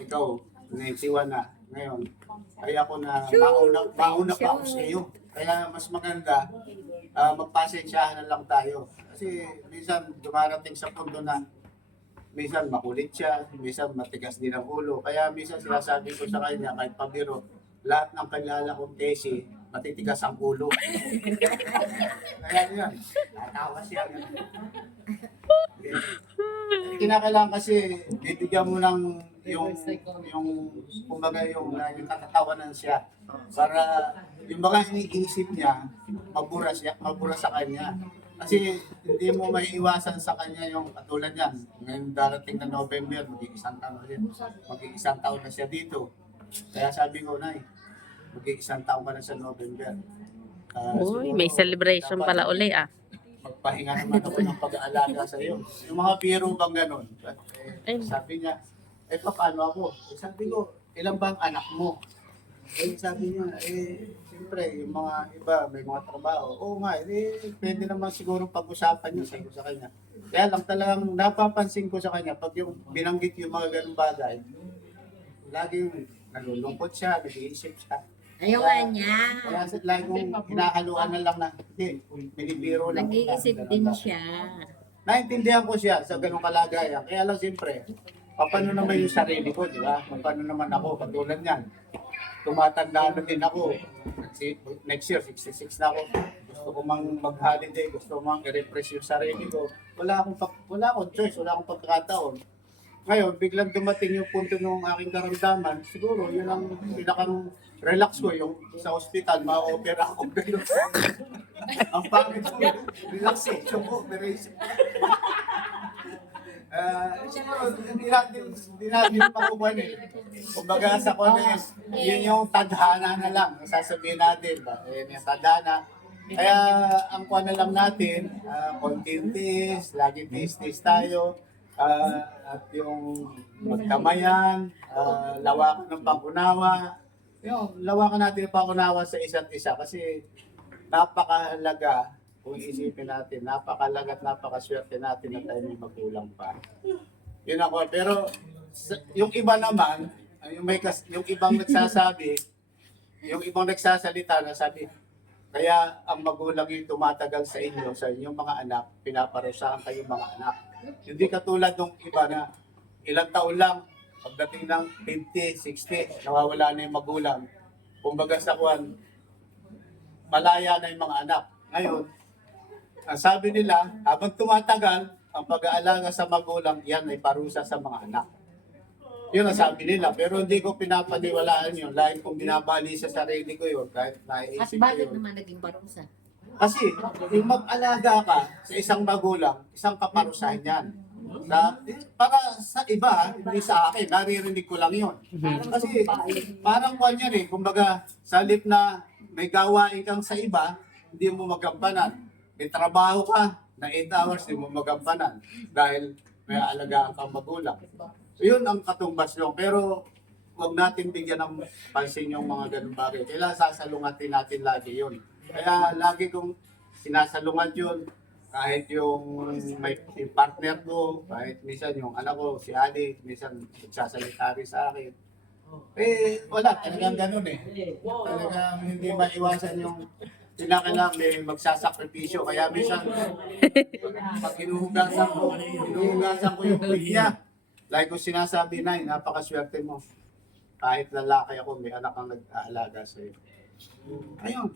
Ikaw, 91 na. Ngayon, ay ako na mauna pa ako sa iyo. Kaya mas maganda, magpasensyahan na lang tayo. Kasi minsan, dumarating sa punto na minsan makulit siya, minsan matigas din ang ulo. Kaya minsan sinasabi ko sa kanya, kahit pabiro, lahat ng kilala kong tesi, matitigas ang ulo. Kaya yun, natawa siya. Kinakailangan kasi bibigyan mo ng kumbaga yung katatawanan siya para yung mga iniisip niya mabura sa kanya. Kasi hindi mo maiiwasan sa kanya yung katulad niyan. Ngayon darating na November, mag-iisang taon na siya dito. Kaya sabi ko, Nay, mag-iisang taon ka na sa November. Uy, may celebration pala uli Magpahinga naman ako ng pag-aalaga sa iyo. Yung mga biro bang ganun? Sabi niya, paano ako? Sabi ko, ilan bang anak mo? Sabi niya, siyempre, yung mga iba, may mga trabaho. Oo nga, pwede naman siguro pag-usapan niyo, sabi ko sa kanya. Kaya lang talagang napapansin ko sa kanya, pag yung binanggit yung mga ganung bagay, laging nalulungkot siya, nag-iisip siya. Ayaw niya. Kaya lagi kong hinahaluan na lang na, hindi, binibiro lang. Nag-iisip din siya. Naintindihan ko siya sa ganung kalagayan. Kaya lang siyempre, paano naman yung sarili ko, di ba? Paano naman ako, katulad niyan. Tumatanda na din ako. Next year, 66 na ako. Gusto ko mag-holiday, gusto ko i-refresh yung sarili ko. Wala akong choice, wala akong pagkakataon. Ngayon, biglang dumating yung punto ng aking karamdaman, siguro yun ang pinakang relax ko, yung sa hospital, ma-opera ako. Ang pangit ko, relaxation ko, operation. Siguro, hindi natin makukuhan eh. Kumbaga sa kone, yun yung tadhana na lang, sasabihin natin. Yun yung tadhana. Kaya ang kuha na lang natin, konting tiis, lagi tiis tayo. At yung magkamayan, lawakan ng pangunawa. Lawakan natin yung pangunawa sa isa't isa kasi napakahalaga kung isipin natin, napakalaga at napakaswerte natin na tayo may magulang pa. Yun ako. Pero yung iba naman, yung ibang nagsasabi, yung ibang nagsasalita na sabi, kaya ang magulang yung tumatagal sa inyo, sa inyong mga anak, pinaparusahan kayong mga anak. Hindi katulad ng iba na ilang taon lang, pagdating ng 50, 60, nawawala na yung magulang. Kumbaga sa kwan, malaya na yung mga anak. Ngayon, ang sabi nila, habang tumatagal, ang pag-aalaga sa magulang, yan ay parusa sa mga anak. Yun ang sabi nila, pero hindi ko pinapaniwalaan yun. Dahil kung binabali sa sarili ko yun, kahit naiisip ko yun. naman naging parusa? Kasi, yung mag-alaga ka sa isang magulang, isang kaparusahan yan. Para sa iba, hindi sa akin, naririnig ko lang yun. Kasi parang kwan yan eh, kumbaga, sa halip na may gawain kang sa iba, hindi mo magampanan. May trabaho ka na 8 hours, hindi mo magampanan. Dahil may alagaan kang magulang. So yun ang katumbas nyo. Pero huwag natin bigyan ng pansin yung mga ganun bagay. Kailangan sasalungatin natin lagi yun. Kaya lagi kong sinasalungat yun. Kahit yung may yung partner ko, kahit minsan yung anak ko, si Ali, minsan nagsasalita rin sa akin. Wala, talagang ganun eh. Talagang hindi maiwasan yung kinakailangan may magsasakripisyo. Kaya minsan, pag hinuhugasan ko yung pinya, like ko sinasabi na, napakaswerte mo. Kahit lalaki ako, may anak kang nag-aalaga sa'yo. Ayun.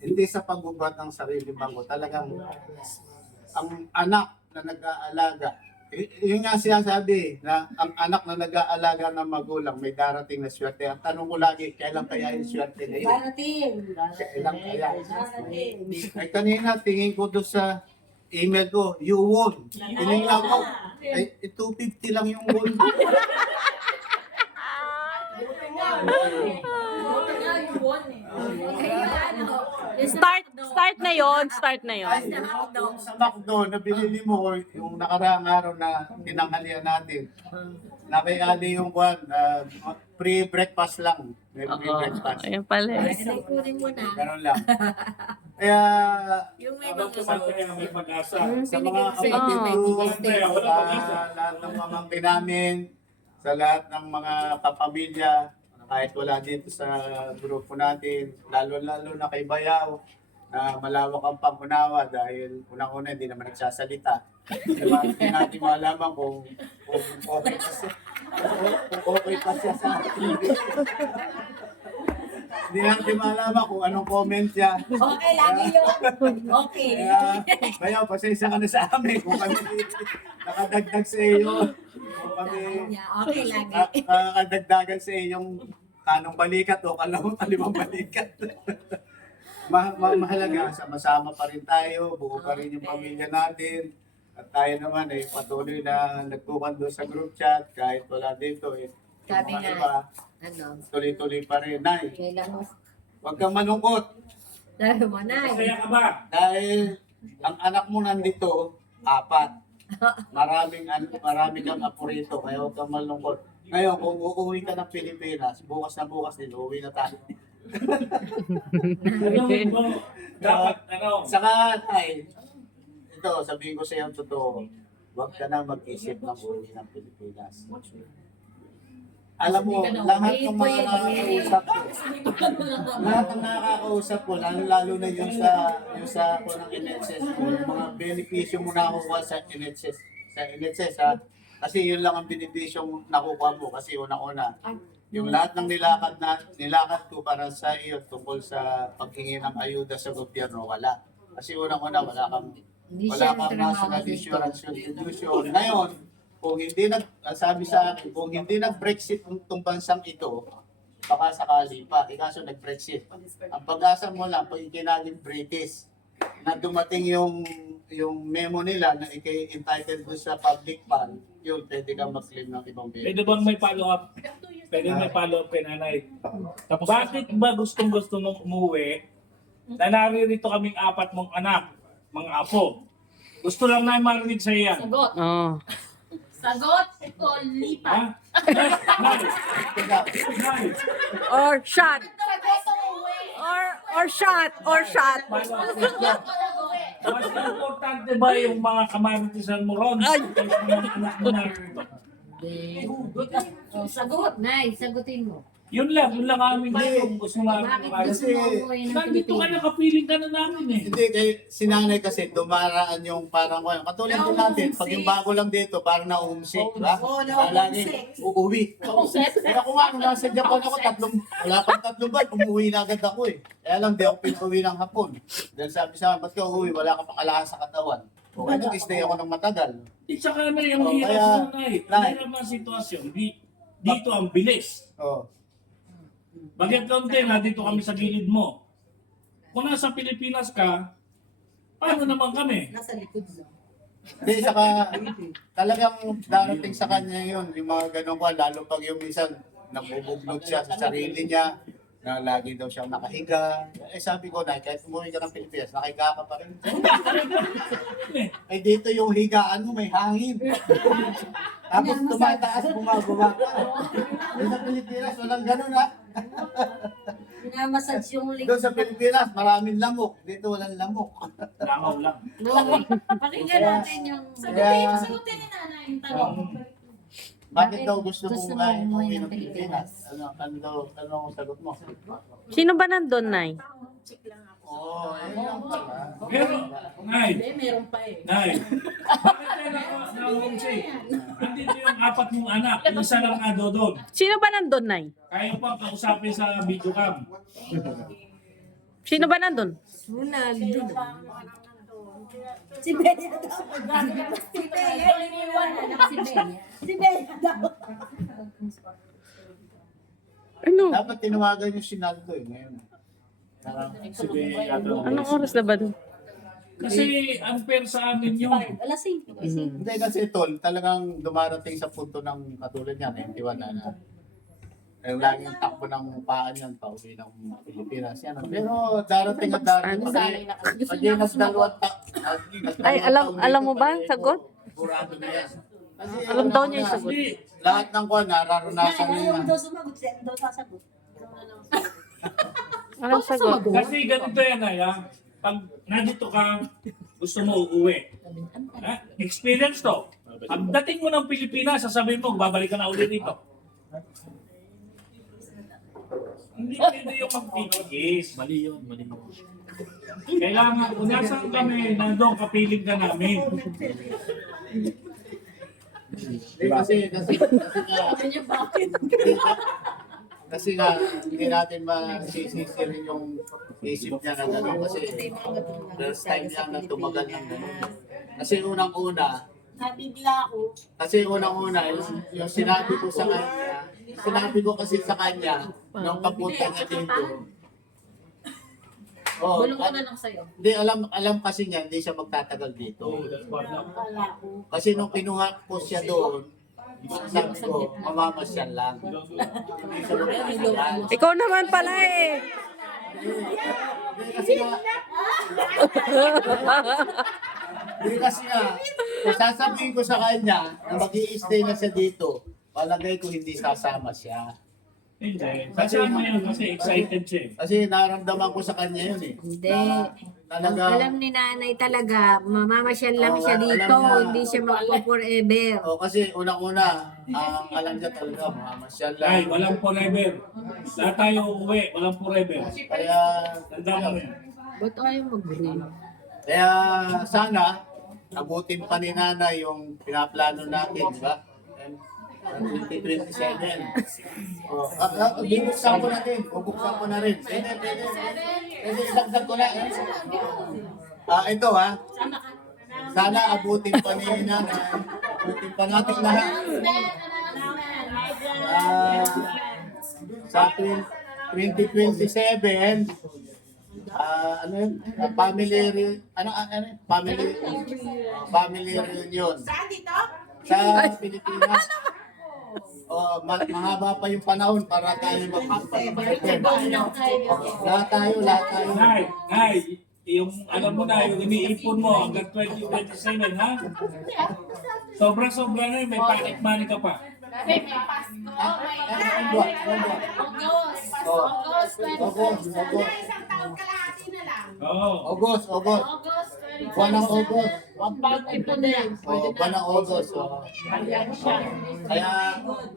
Hindi sa pagbubuhat ng sarili bangko, talagang ang anak na nag-aalaga, yun nga sinasabi na ang anak na nag-aalaga ng magulang may darating na swerte. Ang tanong ko lagi, kailan kaya yung swerte na yun? Darating. Kailan kaya? Darating. Ay kanina, tingin ko doon sa email ko, you won. Tinignan ko, ay 250 lang yung won. Start na yon, start na yon. Ay, yung sa McDo na binili mo yung nakaraang araw na tinanghalian natin. Nakayali yung free breakfast lang. May free breakfast. Ayun pala. Kunin mo na. Ganun lang. Kaya Yung may Habang tumataya, may pag-asa. sa mga kapatid ko, sa lahat ng pamangkin namin, sa lahat ng mga kapamilya, kahit wala dito sa grupo natin, lalo-lalo na kay Bayaw, na malawak ang pangunawa dahil unang-una hindi naman nagsasalita. Diba? Hindi natin malaman kung okay pa siya. Kung okay pa siya sa atin. Hindi natin malaman kung anong comment siya. Okay, lagi yun. Okay. Kaya, Bayaw, pasensya ka na sa amin kung kami nakadagdag sa iyo. Kung kami Okay, lagi. nakadagdagan sa iyong kanong balikat o kalimang balikat. Mahalaga, sama-sama pa rin tayo, buo pa rin yung pamilya natin. At tayo naman ay patuloy na nagkukan doon sa group chat kahit wala dito eh. Yung Sabi mga nga. iba, Ano? tuloy-tuloy pa rin. Nay, Kailan mo? huwag kang manungkot Dahil mo na. Masaya ka ba? dahil ang anak mo nandito, 4. Marami kang apo rito, kaya huwag kang malungkot. Ngayon, kung uuwi ka ng Pilipinas, bukas na bukas din, uuwi na tayo. Tanungin mo, dapat Saka, ay, ito, sabihin ko sa iyo ang totoo, huwag ka na mag-isip ng uwi ng Pilipinas. Alam mo, lahat ng mga nakakausap ko, lahat ng nakakausap ko, lalo na yung sa ako ng NHS, yung mga benepisyo mo nakukuha sa NHS ha, kasi yun lang ang benepisyo mo nakukuha mo, kasi unang-una, yung lahat ng nilakad ko para sa iyo tungkol sa paghingi ng ayuda sa gobyerno, wala. Kasi unang-una, wala kang national insurance contribution. Ngayon, kung hindi sabi sa akin, kung hindi nag-Brexit itong bansang ito, baka sakali pa. Kaso nag-Brexit. Ang pag-asa mo lang, pag ikinaging British, na dumating yung memo nila na entitled doon sa public fund, yun, pwede kang mag-claim ng ibang Pwede benefit. bang may follow-up? Pwede may follow-up kay nanay. Bakit ba gustong-gusto mong umuwi na naririto kaming 4 mong anak, mga apo? Gusto lang na marinig sa iyan. Sagot. Oh. Sagot ko, lipat. Ha? Nay, nay, Or shot. Sagot ko, uwi. Or shot. Or shot. mas importante ba yung mga kamaritisan mo ron? Ay! Kaysa mga anak mo naririto? Sagot, Nay. Sagutin mo. Yun lang aming gusto namin. Bakit gusto mo umuwi ng Nandito ka, Pilipinas? nakapiling ka na namin eh. Hindi, kay sinanay kasi dumaraan yung parang katulad din natin, pag yung bago lang dito, parang na-homesick, di ba? Lagi, uuwi. Kaya kung ano, nasa Japan ako, wala pang 3 buwan, umuwi na agad ako eh. Kaya lang, di ako pinuwi ng hapon. Dahil sabi sa akin, ba't ka uuwi? Wala ka pang alakas sa katawan. O kaya nag-stay ako ng matagal. Tsaka na yung Oh, hirap kaya, mo na eh. Nay. Ang hirap ang sitwasyon. Dito ang bilis. Oh. Bagay kaunti na dito kami sa gilid mo. Kung nasa Pilipinas ka, paano naman kami? Nasa likod mo. Hindi, saka talagang darating sa kanya yun, yung mga ganun ko, lalo pag yung minsan nabubugnod siya sa sarili niya, na lagi daw siyang nakahiga. Eh sabi ko na, kahit umuwi ka ng Pilipinas, nakahiga ka pa rin. Eh dito yung higaan mo, may hangin. Tapos tumataas, bumababa ka. Doon sa Pilipinas, walang ganun ha. Minamassage yung leg. Doon sa Pilipinas, maraming lamok. Dito walang lamok. Langaw lang. Pakinggan natin yung... Kaya, Sagutin ni nanay yung tanong. bakit daw gusto gusto mong mo umuwi umuwi ng ng Pilipinas? Ano ang sagot mo? Sino ba nandun, Nay? Oo, ayun lang pala. Pero, Nay, Hindi, meron pa eh. Nay, bakit kayo na-homesick? Andito yung 4 mong anak, yung isa lang na doon. Sino ba nandun, Nay? Kaya pang kausapin sa video cam. Sino ba nandun? Si Bea daw. Si Bea, iniwan anak si Bea. Si Bea daw. Ano? Dapat tinawagan yung Sinaldo eh, ngayon. Sige, ano. Anong oras na ba dun? Kasi unfair sa amin yun. Alas 5. Hindi kasi tol, talagang dumarating sa punto ng katulad niya, 91 na. Eh, lagi yung takbo ng paan yan, pauwi ng Pilipinas. Yan. Pero darating at darating. Sanay na kasi. Pag yun nagdalawang Ay, alam mo ba ang sagot? Burado na yan. Kasi Alam daw niya yung sagot. lahat ng kuwan, nararanasan niya. Ayaw daw sumagot. Siya daw sasagot. Anong sagot? Kasi ganito yan, ay, ha? Pag nandito ka, gusto mo uuwi. Ha? Experience to. Pagdating mo ng Pilipinas, sasabihin mo, babalik ka na ulit dito. Hindi pwede yung mag-tiis. Mali yun, mali yun. Kailangan, kung nasaan kami, nandun, kapiling ka namin. Kasi nga, hindi natin masisisi rin yung isip niya na gano'n kasi first time niya na tumagal ng gano'n. Kasi unang-una, Nabigla ako. kasi unang-una, yung sinabi ko sa kanya, sinabi ko kasi sa kanya, nung papunta niya dito, oh, Bulong ko na lang sa'yo. hindi, alam kasi niya, hindi siya magtatagal dito. Akala ko. Kasi nung kinuha ko siya doon, sabi ko, mamamasyal lang. Hindi siya magtatagal. Ikaw naman pala eh. Hindi kasi nga, kung sasabihin ko sa kanya na mag-i-stay na siya dito, palagay ko hindi sasama siya. Hindi. Kasi ano yun, kasi excited siya eh. Kasi naramdaman ko sa kanya yun eh. Hindi. Talaga, Alam ni nanay talaga, mamamasyal lang siya Oo, dito, alam niya. hindi siya magpo-forever. kasi unang-una, alam niya talaga, mamamasyal lang. Ay, walang forever. Lahat tayo uuwi, walang forever. Kaya, Tanda mo yan. Ba't ayaw mag-ring? kaya sana, abutin pa ni nanay yung pinaplano natin, di ba? 2027. Bubuksan ko na din. Bubuksan ko na rin. Pwede isagdag ko na. Ito ha. Sana abutin pa ni nanay. Abutin pa natin lahat. Sa 2027, ano yun? Family reunion. Saan dito? Sa Pilipinas. Mahaba pa yung panahon para tayo magpapagpapagpapagpapag. Lahat tayo. Nay, yung alam mo na, yung iniipon mo hanggang 2027, ha? Sobra-sobra na yun, may pocket money ka pa. Kasi may Pasko, Anong buwan? August. Oh. August 20. August. Isang taon kalahati na lang. Oo. August. August Buwan ng August. 1.2 din. Buwan ng August. Kaya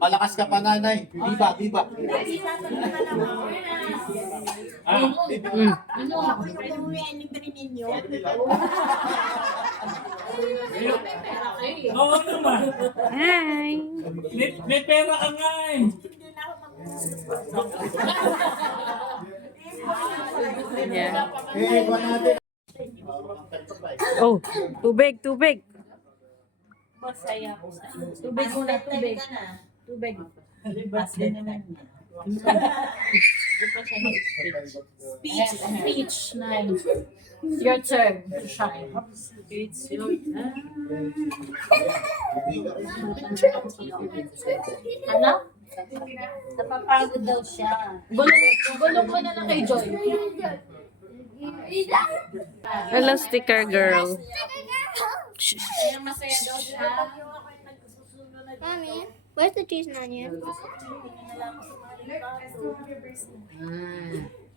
malakas ka pa nanay. Viva. Ah, Ano ako yung umuwi ni Brininyo? oo naman. Hi. May pera ka nga eh. Yeah. Buwan natin. Oh, tubig. Masaya ko sa inyo. Tubig muna, tubig. Tubig. Speech na yun. Your turn to shine. It's your turn. Ano? Napapagod daw siya. Gulong mo na lang kay Joy. Hello, sticker girl. Kaya masaya daw siya. Mommy, where's the cheese and onion?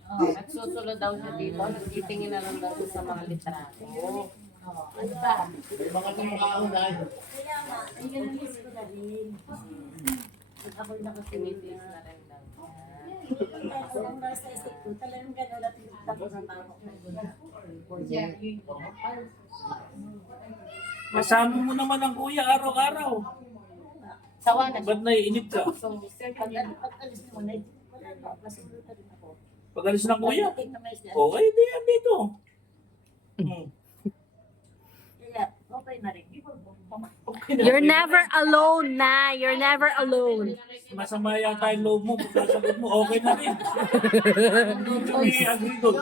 Nagsusunod daw siya dito. Nagtitingin na lang daw siya sa mga litrato. Ano ba? May mga tumakaunay. Ako'y Tinitis na rin daw. talagang gano'n natin tapos ang tawag na Kasama mo naman ang kuya araw-araw. Sawa na siya. Ba't naiinip ka? So, pag-alis mo na, masunod na rin ako. Pag-alis ng kuya? Take-na-mais na. Okay, di yan dito. Kaya, okay na rin. You're never alone, na. You're never alone. Masama yata yung loob mo. Pag nasagot mo, okay na rin. Don't you be agree doon.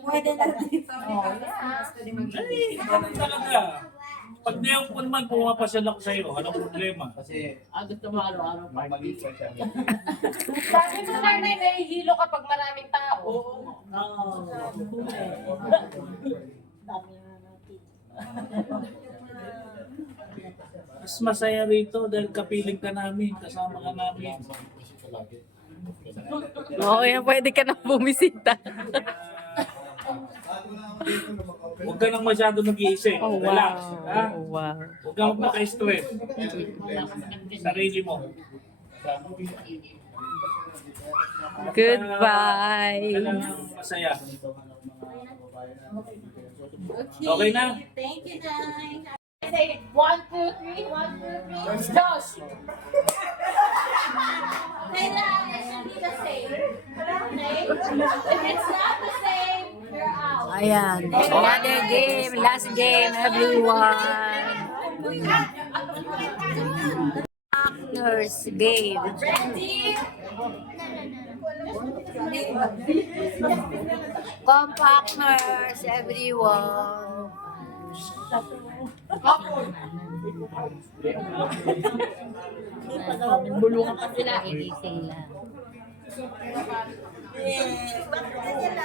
Pwede na rin. Ay, ganun talaga. Pag diyan ko naman pumapasyal ako sa'yo, anong problema? Kasi Gusto mo araw-araw may party. maliit pa siya. Sabi mo na nahihilo kapag maraming tao. Dami na natin. Mas masaya rito dahil kapiling ka namin, kasama ka namin. Oo, yan. Pwede ka na bumisita. Huwag ka nang masyado mag-iisip. Oh, Relax. wow. Ha? Oh, wow. Huwag kang magpaka-stress. Sarili mo. Goodbye. Kailangan masaya. Okay na? Thank you, Nay. Say 1, 2, 3, 1, 2, 3. Josh! Kailangan it should be the same. Okay? If it's not the same, you're out. Ayan. Another game. Last game, everyone. Partners game. Ready? Compactners, everyone. Bulungan pa sila. Sila.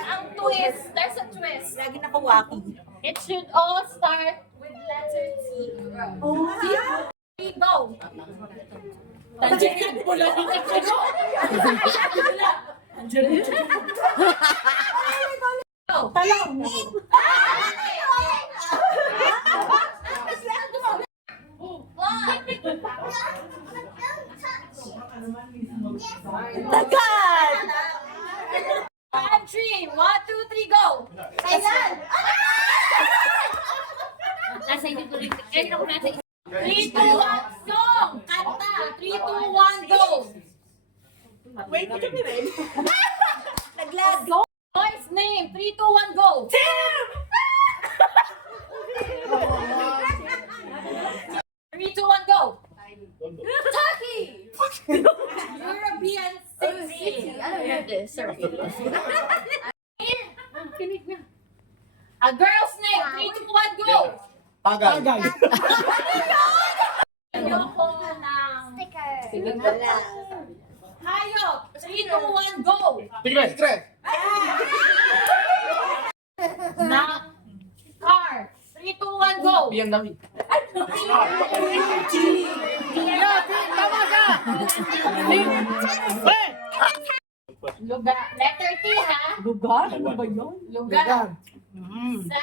Ang twist, there's a twist. Lagi nakawaki. It should all start with letter T. T, go! Tangerine mo lang. Go! Talong. Tagal! Country! 1, 2, 3, go! Kailan? Nasa inyo ko rin. Kaya ako nasa 3, 2, 1, song! Kanta! 3, 2, 1, go! Wait, kami rin. Naglag. Boy's name! 3, 2, 1, go! Tim! 3, 2, 1, go! Turkey! European city! Ano yun this? Sorry. Kinig na. A girl's name! 3, 2, 1, go! Tagal. Ayoko ng... Sticker. Hayop! 3, 2, 1, go! Tigre. Tigre. Na... Car! 3, 2, 1, go! Lugar. Letter T, ha? Lugar? Ano ba yun? Lugar. Sa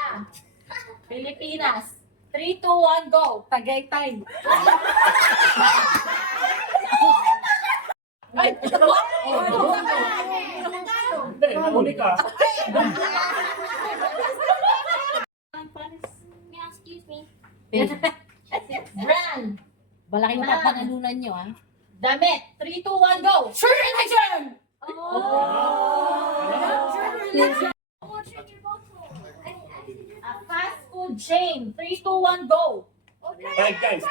Pilipinas. 3, 2, 1, go! Tagaytay. Ay! Hindi, nahuli ka. Excuse me. Brand. Malaki na panalunan nyo, ha? Damit. 3, 2, 1, go! Sure! A fast food chain. 3, 2, 1, go! Five guys.